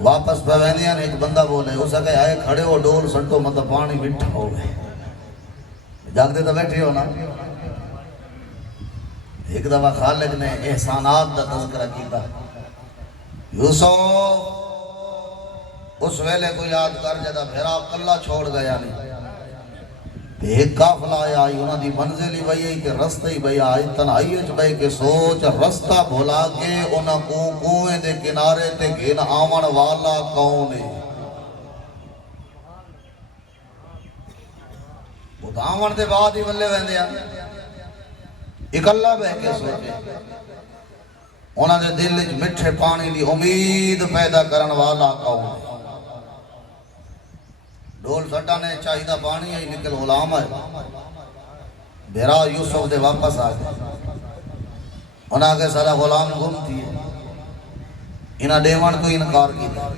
واپس پہ وینیاں ایک بندہ بولے، اسا کہ آئے کھڑے ہو ڈول سٹو مطلب پانی مٹھا ہو گئے، جاگتے تو بیٹھے ہو نا، ایک دفعہ خالق نے احسانات دا تذکرہ کیتا، یوسف اس ویلے کو یاد کر جدا بھیرا کلہ چھوڑ گیا نہیں، ایک قافلہ آئی انہاں دی منزل ہی بھئی کہ رستہ ہی بھئی آئی تنہائیت بھئی کہ سوچ رستہ بھولا کے انہاں کو کنویں دے کنارے تے گھن آمن والا کون ہے، وہ آمن دے بعد ہی بلے ویندے ہیں، ایک اللہ بہ کے سوچے، انہاں دے دل مٹھے پانی دی امید پیدا کرن والا کون ہے، ڈول سٹا نے چاہیدہ پانی ہے نکل غلام ہے، بھیرا یوسف دے واپس آگئے، انہاں کے سارا غلام گم تھی ہے، انہاں دیوان کو انکار کی تھا،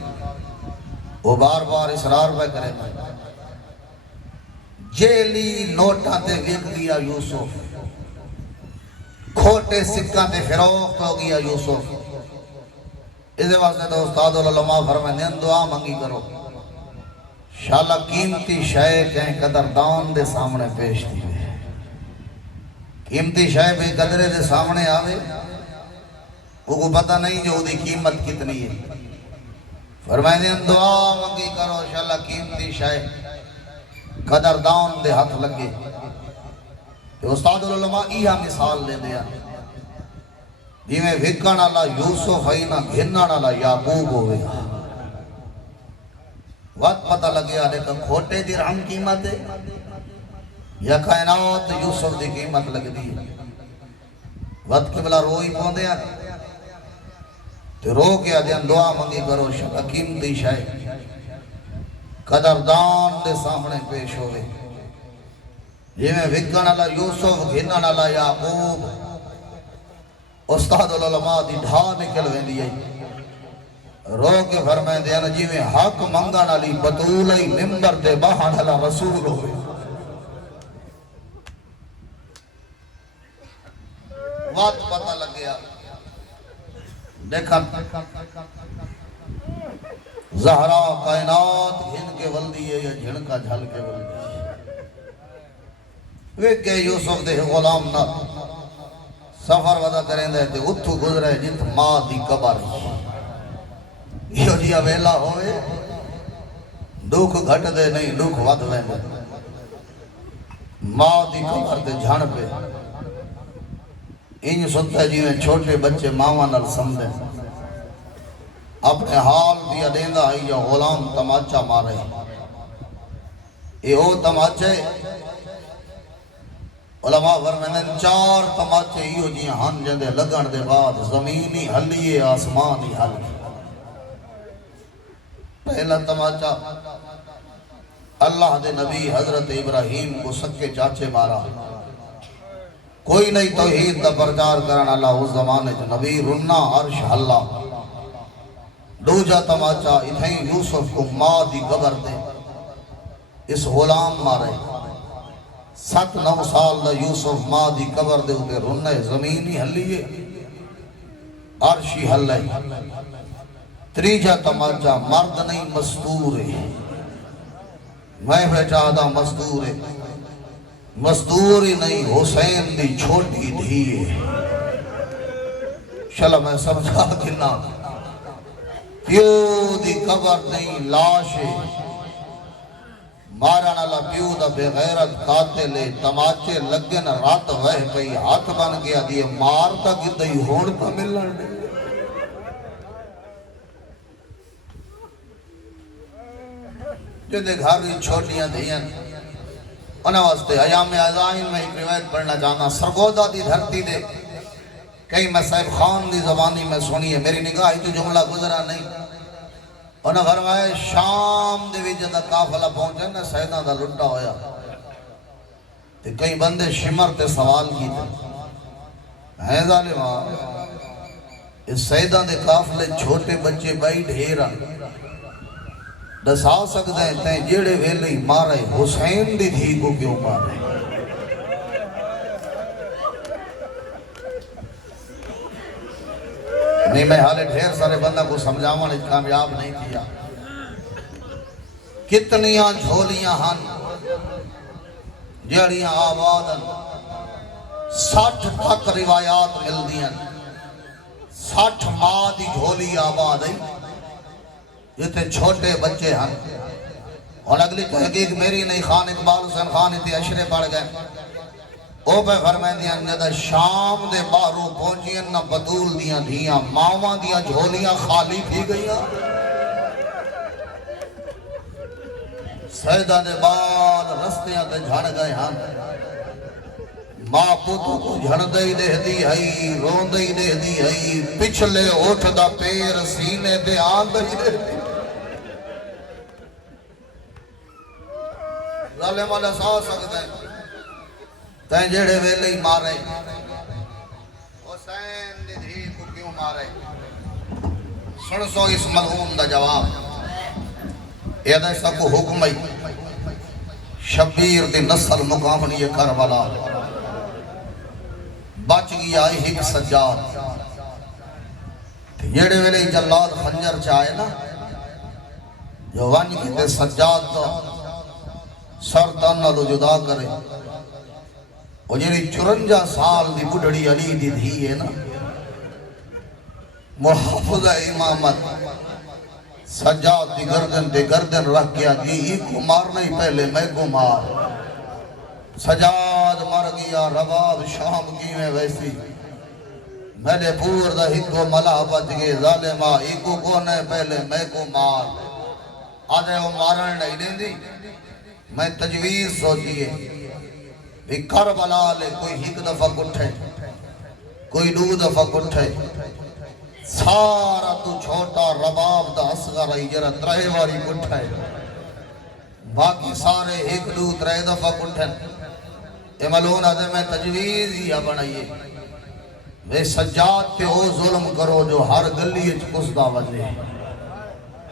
وہ بار بار اصرار پہ کرے تھے، جیلی نوٹاں تے ویک دیا یوسف، کھوٹے سکہ تے فروخت ہو گیا یوسف، اس واسطے تو استاد العلماء فرمائیں دعا منگی کرو، شالا قیمتی شے کہیں قدردان دے سامنے پیش دی ہوئے، قیمتی شے بے قدرے دے سامنے آوے، وہ کو پتہ نہیں جو دی قیمت کتنی ہے، فرمائیں دعا منگی کرو شالا قیمتی شے قدردان دے ہاتھ لگے، استاد العلماء ایہا مثال لے دیا، جی میں وکن اللہ یوسف ہے نا گھنن اللہ یعقوب ہوئے، وقت پتہ لگیا لیکن کھوٹے درہم قیمت ہے یا کائنات یوسف دی قیمت لگ دی، وقت کے بلا روئی پوندے ہیں تو رو کے آدھیں دعا منگی کرو شکا قیمتی شاہ قدردان دے سامنے پیش ہوئے، یہ میں وکن اللہ یوسف گھنن اللہ یعقوب، استاد العلماء دی ڈھا نکل ویندی ہے، رو کے فرمائیں دیانا جی میں حق منگان علی بطولی ممبر دے باہن اللہ رسول ہوئے، وقت پتہ لگ گیا دیکھا زہرا کائنات گھن کے ولدی ہے یا جھن کا جھل کے ولدی ہے ویک کے یوسف دے غلام نہ سفر ودا کریں دے تے اتھو گزرے جت ماں دی قبر یہ جیا ویلا ہوئے دکھ گھٹ دے نہیں دکھ ود ویندے ماں دی قبر تے جھن پہ انج ستا جی میں چھوٹے بچے ماما نال سمدے اپنے حال بھی دیندہ ہے یا غلام تماچا مارے یہ او تماچے علماء فرمائیں 4 تماچے ہیو جی ہن جندے لگن دے بعد زمینی ہلیے آسمانی ہلی پہلا تماچا اللہ دے نبی حضرت ابراہیم کو سکے چاچے مارا کوئی نہیں توحید دا پرچار کرنا اللہ اس زمانے جو نبی رنا عرش اللہ دوجا تماچا اتھیں یوسف کو ماں دی قبر دے اس غلام مارے 7-9 سال دا یوسف ماں دی قبر دے ہوتے رنے زمینی ہلیے عرشی ہلے تریجا تماچا مرد نہیں مستور ہے میں بیٹا دا مستور ہے مزدور ہی نہیں حسین دی چھوٹی دھی ہے چلو میں سمجھا کنا پیو دی قبر نہیں لاش ہے مارن اللہ پیو دا بے غیرت قاتل تماچے لگن رات وہ پئی ہاتھ بن گیا دیئے مارتا گدئی ہون تا ملن دے جو دے گھر چھوٹیاں دھیاں انہاں واسطے ایام عزائن میں ایک روایت پڑھنا چاہنا سرگودا دی دھرتی دے کئی میں صاحب خان دی زبانی میں سنی ہے میری نگاہ تو جملہ گزرا نہیں انہاں فرمائے شام دے بھی جدہ قافلہ پہنچے نا سیدہ دا لٹا ہویا تے کئی بندے شمر تے سوال کی تھے ہیں ظالمہ اس سیدہ دے قافلے چھوٹے بچے بائی ڈھیرا دسا سکتے ہیں تین جیڑے ویلے مارے حسین دی دھی کو کیوں مارے نہیں میں حالے ڈھیر سارے بندہ کو سمجھاواں کامیاب نہیں کیا کتنیاں جھولیاں ہن جیڑیاں آبادن 60 تک روایات مل دیاں 60 ماہ دی جھولی آباد ہے یہ تے چھوٹے بچے ہیں اور اگلی تحقیق میری نہیں خان اقبال حسین خان تے اشرے پڑھ گئے او پہ فرمائیں دیاں جدہ شام دے باہروں پہنچیاں نہ بدول دیاں دھیاں ماواں دیاں جھولیاں خالی بھی گئیاں سیدہ دے بال رستیاں تے جھڑ گئے ہیں ماں پوتو کو جھڑ دئی دے دی ہے رون دئی دے دی ہے پچھلے اٹھ دا پیر سینے دے آن دئی دے دی ظالم والا سا سکتے ہیں تین جیڑے ویلے ہی مارے حسین دی دھی کو کیوں مارے سن سو اس ملعون دا جواب یہ دے سکو حکم ہی شبیر دی نسل مقامنی کربلا بچ گیا ایک سجاد جیڑے ویلے جلاد خنجر چاہے نا جو ون کی تے سجاد دا سر تنالو جدا کرے وہ جیڑی 54 سال دی بڑھڑی علی دی دھی ہے نا محافظہ امامت سجاد دی گردن رکھ گیا دی ایک کو مارنا ہی پہلے میں کو مار سجاد مر گیا رباب شام کی میں ویسی میں نے پور دا ہکو ملا بچ گئے ظالمہ ایکو کونے پہلے میں کو مار آدھے وہ مارن نہیں دیں دی میں تجویز سوچیے بھی کربلا لے کوئی ہک دفعہ کٹھے کوئی 2 دفعہ کٹھے سارا تو چھوٹا رباب دا اصغر ہی جرہ 3 واری کٹھے باقی سارے 1 2 3 دفعہ کٹھے یہ ملون آدھے میں تجویز ہی بنائیے وہ سجاد پہ ہو ظلم کرو جو ہر گلی اچ کسدہ وجے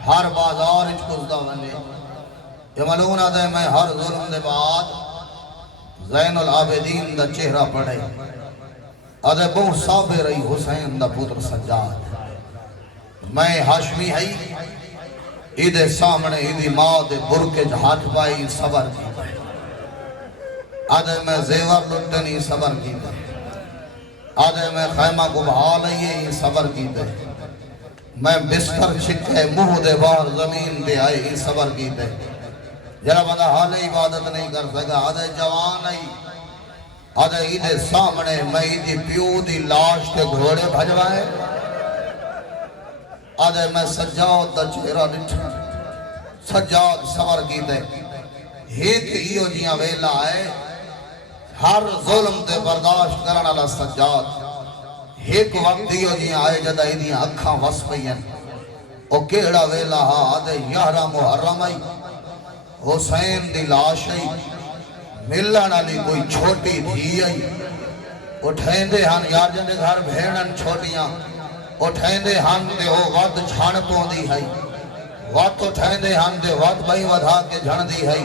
ہر بازار اچ کسدہ وجے یہ ملون آدھے میں ہر ظلم دے بعد زین العابدین دا چہرہ پڑھے آدھے بہت صابر رہی حسین دا پتر سجاد میں ہاشمی ہئی ایدے سامنے ایدی ماں دے برکے ہاتھ پائی صبر کی آدھے میں زیور لٹنی صبر کی دے آدھے میں خیمہ کو بہا لئیے صبر کی دے میں بستر چھکے منہ دے باہر زمین دے آئی صبر کی دے جرا بندہ حال عبادت نہیں کر سکا آدھے جوان آئی آدھے ایدے سامنے میں ایدی پیو دی لاش کے گھوڑے بھجوائے آدھے میں سجاد دا چہرہ ڈٹھا سجاد صبر کی دے ایک ایو جیاں ویلا آئے ہر ظلم تے برداشت کرنا لا سجاد ایک وقت ایو جیاں آئے جدہ ایدیاں اکھاں وس پئین او کیڑا ویلا ہاں آدھے 11 محرم آئی حسین دی لاش آئی ملن علی کوئی چھوٹی دھی آئی اٹھائیں دے ہن یار جن دے گھر بھیڑن چھوٹیاں اٹھائیں دے ہن دے ہو وقت جھان پوندی ہے وقت اٹھائیں دے ہن دے وقت بھائی ودھا کے جھن دی ہے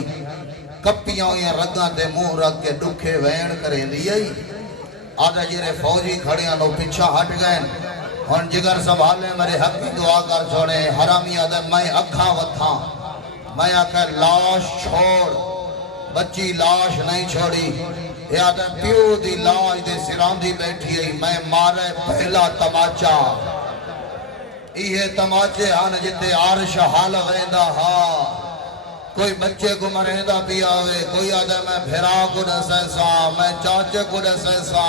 کپیاں یا رگاں دے منہ رکھ کے ڈکھے وین کریں دی ہے آدھا جیرے فوجی کھڑیاں لو پیچھا ہٹ گئے ہن جگر سنبھالے میرے حق کی دعا کر چھوڑے حرامی آدھے میں اکھاں وتھاں میں آکے لاش چھوڑ بچی لاش نہیں چھوڑی یہ آدھے پیو دی لاش دے سران دی بیٹھی ہے میں مارے پہلا تماچا یہ تماچے ہاں جتے عرش حال ویندہ ہاں کوئی بچے کو مرہندہ بھی آوے کوئی آدھے میں بھیرا کو ڈسے سا میں چاچے کو ڈسے سا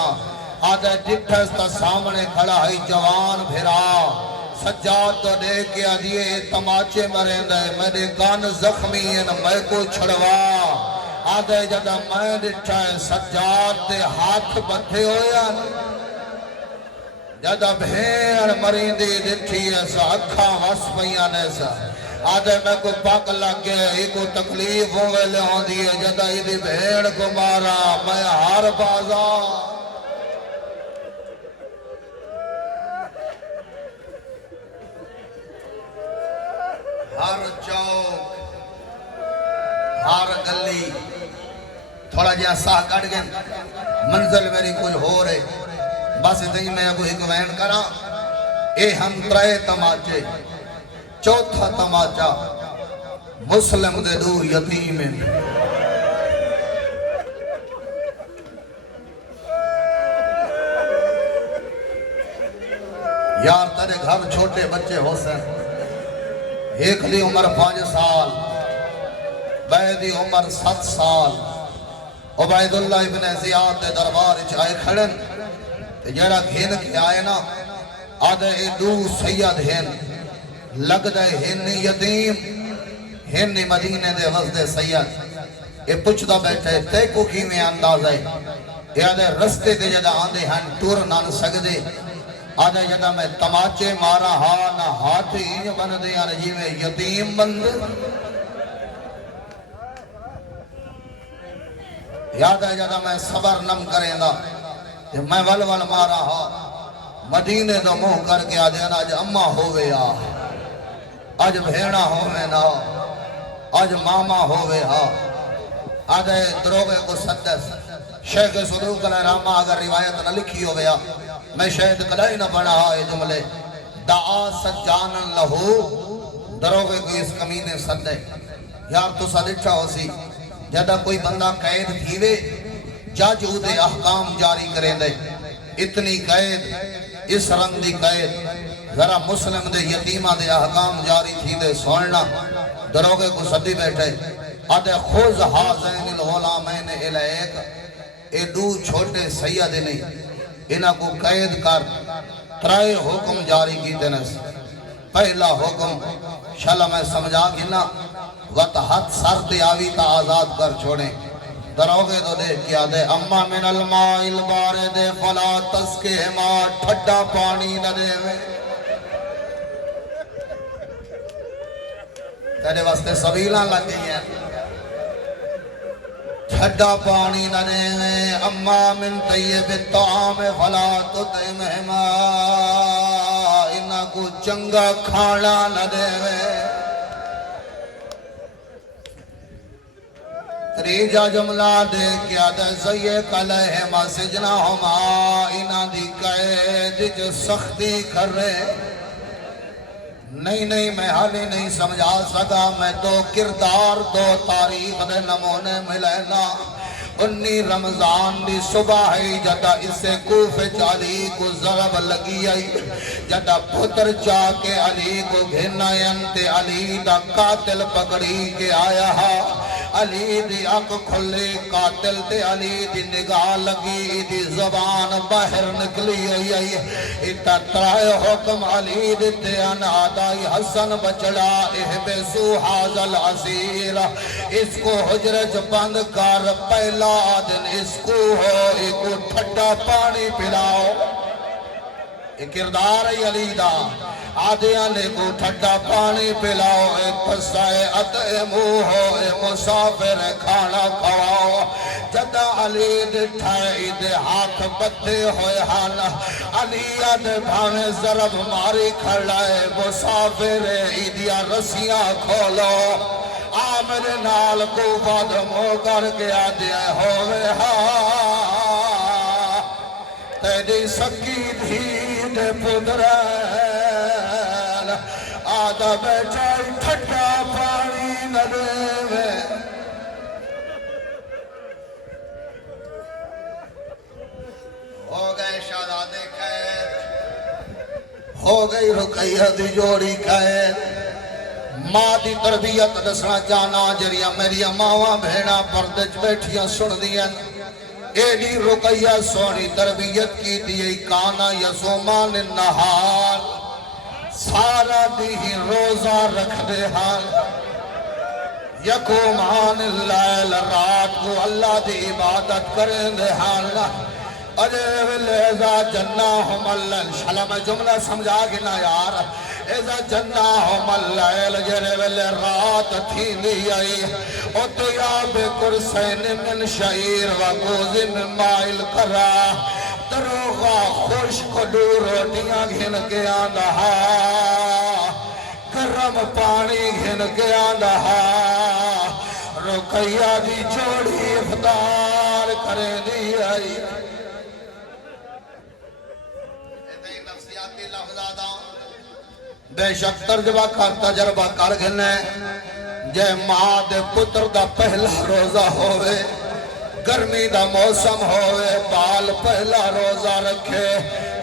آدھے ڈٹھس تا سامنے کھڑا ہے جوان بھیرا سجاد تو دیکھ کے آدھیے تماچے مرہندہ ہے میرے کان زخمی ہیں میں کو چھڑوا آدھے جدہ میں ڈٹھا ہے سجاد تے ہاتھ بٹھے ہویا جدہ بھیڑ مریندی ڈٹھی ہے سا اکھاں وس پئیاں ایسا آدھے میں کو پاک لگ گئے ایک کو تکلیف ہوئے لے ہوں دیئے جدہ ایدی بھیڑ کو مارا میں ہر بازا ہر چوک ہر گلی تھوڑا جہاں ساہ کٹ گئے منزل میری کچھ ہو رہے بس اتنی میں کو ایک وین کرا اے ہم ترے تماچے چوتھا تماچا مسلم دے دو یتیم یار تیرے گھر چھوٹے بچے ہو سن ایک دی عمر 5 سال بیدی عمر 7 سال عبید اللہ ابن زیاد دے دربار چاہے کھڑن جیڑا گھین کے آئے نا آدھے دو سید ہن لگ دے ہن یتیم ہن مدینے دے غزد سید یہ پچھتا بیٹھے تے کو کی میں انداز ہے یہ آدھے رستے دے جدہ آندے ہن ٹور نان سکدے آدھے جدہ میں تماچے مارا ہاں نہ ہاتھ ہی بن دے آنے جی میں یتیم بند یاد ہے جدہ میں صبر نم کریں دا میں ول مارا ہاں مدینے دو منہ کر کے آدھے آج اممہ ہوئے آ آج بھیڑا ہوئے نا آج ماما ہوئے ہاں آدھے دروگے کو سدس شیخ صدوق علیہ رحمہ اگر روایت نہ لکھی ہوئے آ میں شاید کلائی نہ پڑھا ہے جملے دعا سجانن لہو دروگے کو اس کمینے سدے یار تو سدچا ہو سی جدہ کوئی بندہ قید تھیوے جج دے احکام جاری کریں دے اتنی قید اس رنگ دی قید ذرا مسلم دے یتیمہ دے احکام جاری تھی دے سوڑنا دروگے کو سدی بیٹھے آدھے خوز حاضین الغلامین الیک اے دو چھوٹے سید نہیں انہاں کو قید کر ترائے حکم جاری کی دنس پہلا حکم شالا میں سمجھا گنا وقت حد سر دے آوی تا آزاد کر چھوڑیں دروگے دو دے کیا دے اما من الماء البارد فلا تسکے ما ٹھڈا پانی نہ دے میں تیرے واسطے سبیلاں لگ گئی ہیں ٹھڈا پانی نہ دے میں اما من طیب الطعام فلا تطعمہما انہاں کو چنگا کھانا نہ دے میں تریجا جملہ دے کیا دے زیق علیہما سجنہما انہاں دی قید جو سختی کر رہے نہیں میں حالی نہیں سمجھا سکا میں دو کردار دو تاریخ دے نمونے ملینا 19 رمضان دی صبح ہے جدا اسے کوفے علی کو ضرب لگی آئی جدا پتر چاہ کے علی کو گھنا ینتے علی دا قاتل پکڑی کے آیا ہا علی دی آنکھ کھلے قاتل تے علی دی نگاہ لگی دی زبان باہر نکلی آئی اتا ترائے حکم علی دیتے ان آدائی حسن بچڑا احبسو حاضل عزیر اس کو حجرج بند کر پہلا دن اس کو ہو ایک ٹھڈا پانی پلاؤ ایک کردار ہے علی دا آدھیاں لے کو ٹھڈا پانی پلاؤ ایک پسائے اتعمو ہو ایک مسافر کھانا کھواؤ جدا علی دے ٹھائی دے ہاتھ بدھے ہوئے ہانا علی دے بھاویں ضرب ماری کھڑائے مسافر ایدیا رسیاں کھولو آمر نال کو بادمو کر گیا دیا ہوئے تیری سکی دھید پدرین آدھا بیچائی ٹھٹا پانی ندے میں ہو گئے شہزادے قید ہو گئی رقیہ دی جوڑی قید ماں دی تربیت دسنا جانا جریا میری ماواں بھیڑا پردج بیٹھیاں سن دیا ایڈی رقیہ سونی تربیت کی دیئی کانا یزومان نہار سارا دی روزہ رکھ دے حال یکومان اللیل رات کو اللہ دی عبادت کریں دے حال اجے ولیزا جناہم اللیل شالا میں جملہ سمجھا گنا یار ایزا جناہم اللیل جرے ولی رات تھی لی آئی او تیاب کرسین من شعیر و گوز من مائل کرا دروغا خوش کھڈو روٹیاں گھن کے آندہا گرم پانی گھن کے آندہا رقیہ دی جوڑی افطار کرے دی آئی بے شک تجربہ کر گھنے جے ماں دے پتر دا پہلا روزہ ہوئے گرمی دا موسم ہوئے بال پہلا روزہ رکھے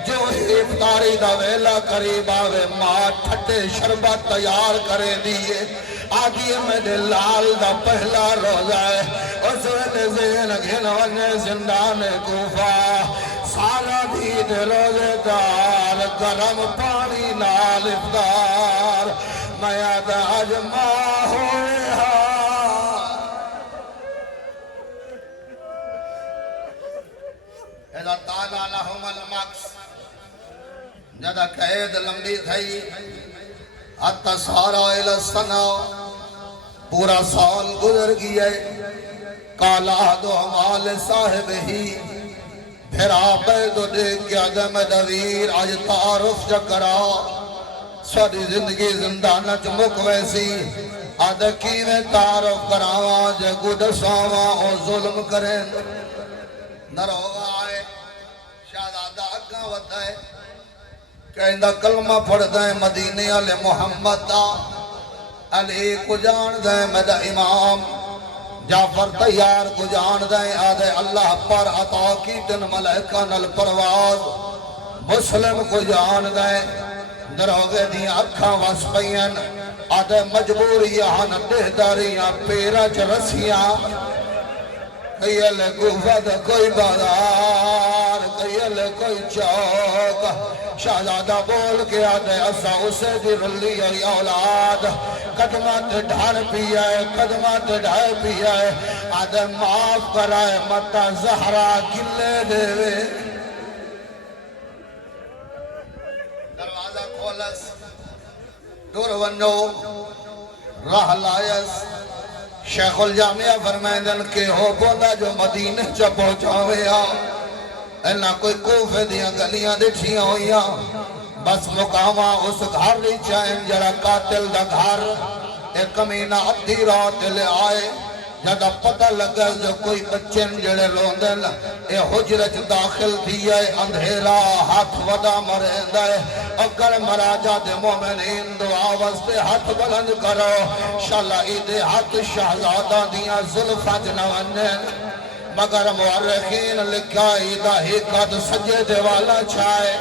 جو ہی افطاری دا ویلا قریب آوے ماں ٹھٹے شربت تیار کرے دیئے آگی میرے لال دا پہلا روزہ ہے اس ویلے زین گھن ونے زندان کوفہ سارا دید روزے دار گرم پانی نال افطار میاد اجمع ہوئے ایدہ تالا لہم المقص جدہ قید لمبی تھئی حتی سارا السنہ پورا سال گزر گیا کالا دو عمال صاحب ہی پھر آبیدو دیکھ گیا دم دویر آج تعارف جکرا ساری زندگی زندانہ چمک ویسی آدھکی میں تعارف کراواں جے گدساواں اور ظلم کریں نروغا آئے شہزادہ اگاں وطائے کہندہ کلمہ پڑھ دائیں مدینے علی محمد دا علی کو جان دائیں میدہ امام جعفر تیار کو جان دائیں آدھے اللہ پر عطا کی دن ملائکہ نل پرواز مسلم کو جان دائیں دروگے دیں اکھاں واسپین آدھے مجبوریاں دہداریاں پیرچ رسیاں کئیل گوفد کوئی بازار کئیل کوئی چوک شہزادہ بول کے آدھے اسا اسے دی رلی اور اولاد قدمت ڈھار پیا ہے قدمت ڈھار پیا ہے آدھے معاف کرائے متا زہرہ گلے دے وے دروازہ کھولس دور ونو راہ لائس شیخ الجامعہ فرمائدن کہ ہو بولا جو مدینہ چا پہنچاوے اینا کوئی کوفے دیاں گلیاں دیٹھیاں ہویاں بس مقامہ اس گھر لی چاہیں جڑا قاتل دا گھر ایک کمینہ ادھی رات لے آئے جدا پتہ لگا جو کوئی بچے جڑے روندن اے حجرت داخل دیا ہے اندھیرا ہاتھ ودا مریندا ہے اگر مراجہ دے مومنین دعا واسطے ہاتھ بلند کرو شالا ایدے ہاتھ شہزادہ دیاں زلفاں جنوانن مگر مورخین لکھا ایدہ ہی قد سجے دے والا چھائے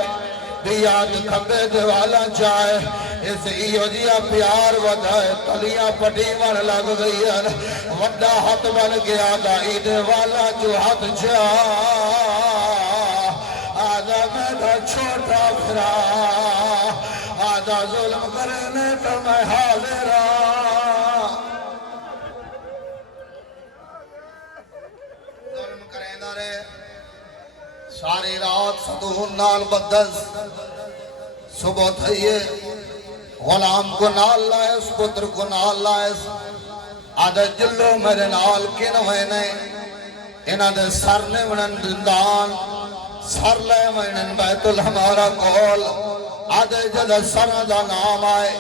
بیاد کھبے دے والا جائے اس ایو جیا پیار ودھائے تلیاں پٹی من لگ گئی ہے وڈا ہاتھ بن گیا دائی دے والا جو ہاتھ جا آدھا میرا چھوٹا پھرا آدھا ظلم کرنے تو میں حاضر ظلم کرنے رہے ساری رات صدون نال بدس صبح تھئیے غلام کو نال لائس پتر کو نال لائس آدھا جلو میرے نال کن ہوئینے انہاں دے سر نے ونن دندان سر لے ونن بیت الحمارہ کول آدھے جدہ سر دا نام آئے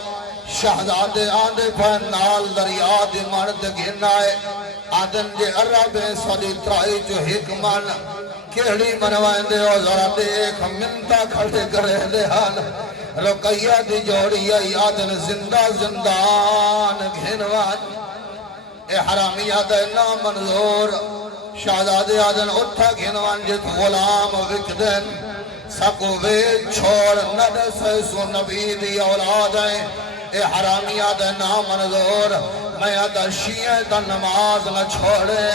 شہزادے آدھے پہن نال دریا دی مرد گھن آئے آدھن جے عرب صدی ترائی جو حکمان کیڑی منوائیں دے او ذرا دیکھ منتا کھڑے کرے دے حال رقیہ دی جوڑی آئی آدھن زندہ زندان گھنوان اے حرامی آدھن نام منظور شہزادے آدھن اٹھا گھنوان جت غلام وکدن سکو وے چھوڑ ندس سو نبی دی اولاد ہیں اے حرامی آدھن نام منظور میں آدھا شیعہ دا نماز نہ چھوڑے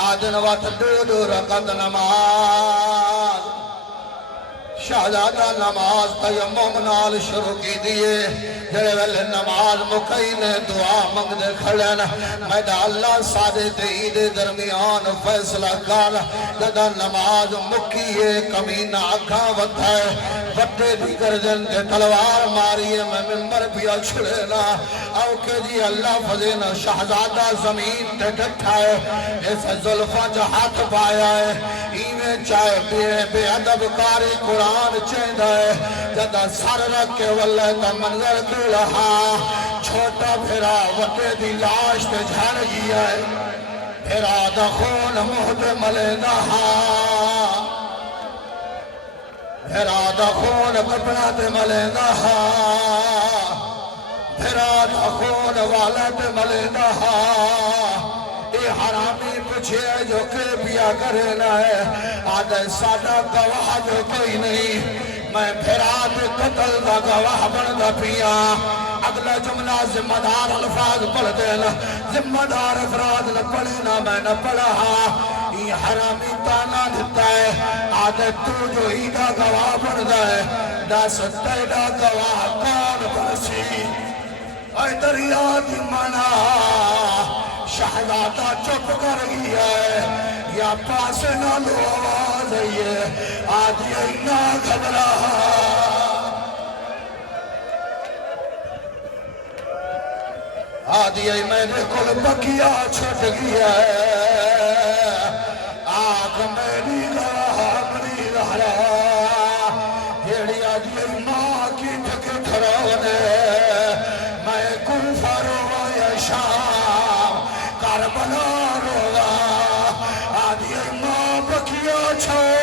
آدھن وقت دو رکعت نماز شہزادہ نماز تیمم نال شروع کی دیئے جڑے ویلے نماز مکینے دعا منگ دے کھڑن میڈا اللہ سادے تیید درمیان فیصلہ کر جدہ نماز مکیے کمینہ آگاں وطائے وطے دیگر جن کے تلوار ماریے میں ممبر پیا چھڑینا او کہ جی اللہ فضین شہزادہ زمین تے ڈٹھائے ایسے ظلفہ جو ہاتھ پایا ہے ایمیں چاہے بے ادب کاری قرآن چیندہ ہے جدہ سر رکھ کے واللہ تا منظر کے لہا چھوٹا پھرا وطے دی لاش تے جھڑ گیا ہے پھرا دا خون مہد ملینا پھرا دا خون کپڑا تے ملینا پھرا دا خون والا تے ملینا اے حرامی پچھے جو کہ پیا کرنا ہے آدھے سادہ گواہ جو کوئی نہیں میں پھرات قتل دا گواہ بڑھتا پیا اگلا جملہ ذمہ دار الفاظ پڑھ دینا ذمہ دار افراد نہ پڑھنا میں نہ پڑھا یہ حرامی تانا دیتا ہے آدھے تو جو ہی دا گواہ بڑھتا ہے نہ ستے دا گواہ کون برسی اے دریا دی منا شہزادہ چپ کر گیا ہے یا پاس نہ لو آواز ہے آدھی اینا گھبرا آدھی ای میں نے کل بکیا چھٹ گیا ہے آگ میری گواہ مری رہا جیڑی آدھی ای ماں کی ٹھکے تھرونے میں کل فارو یا کربلا روگا آدھی ماں بکیا چھو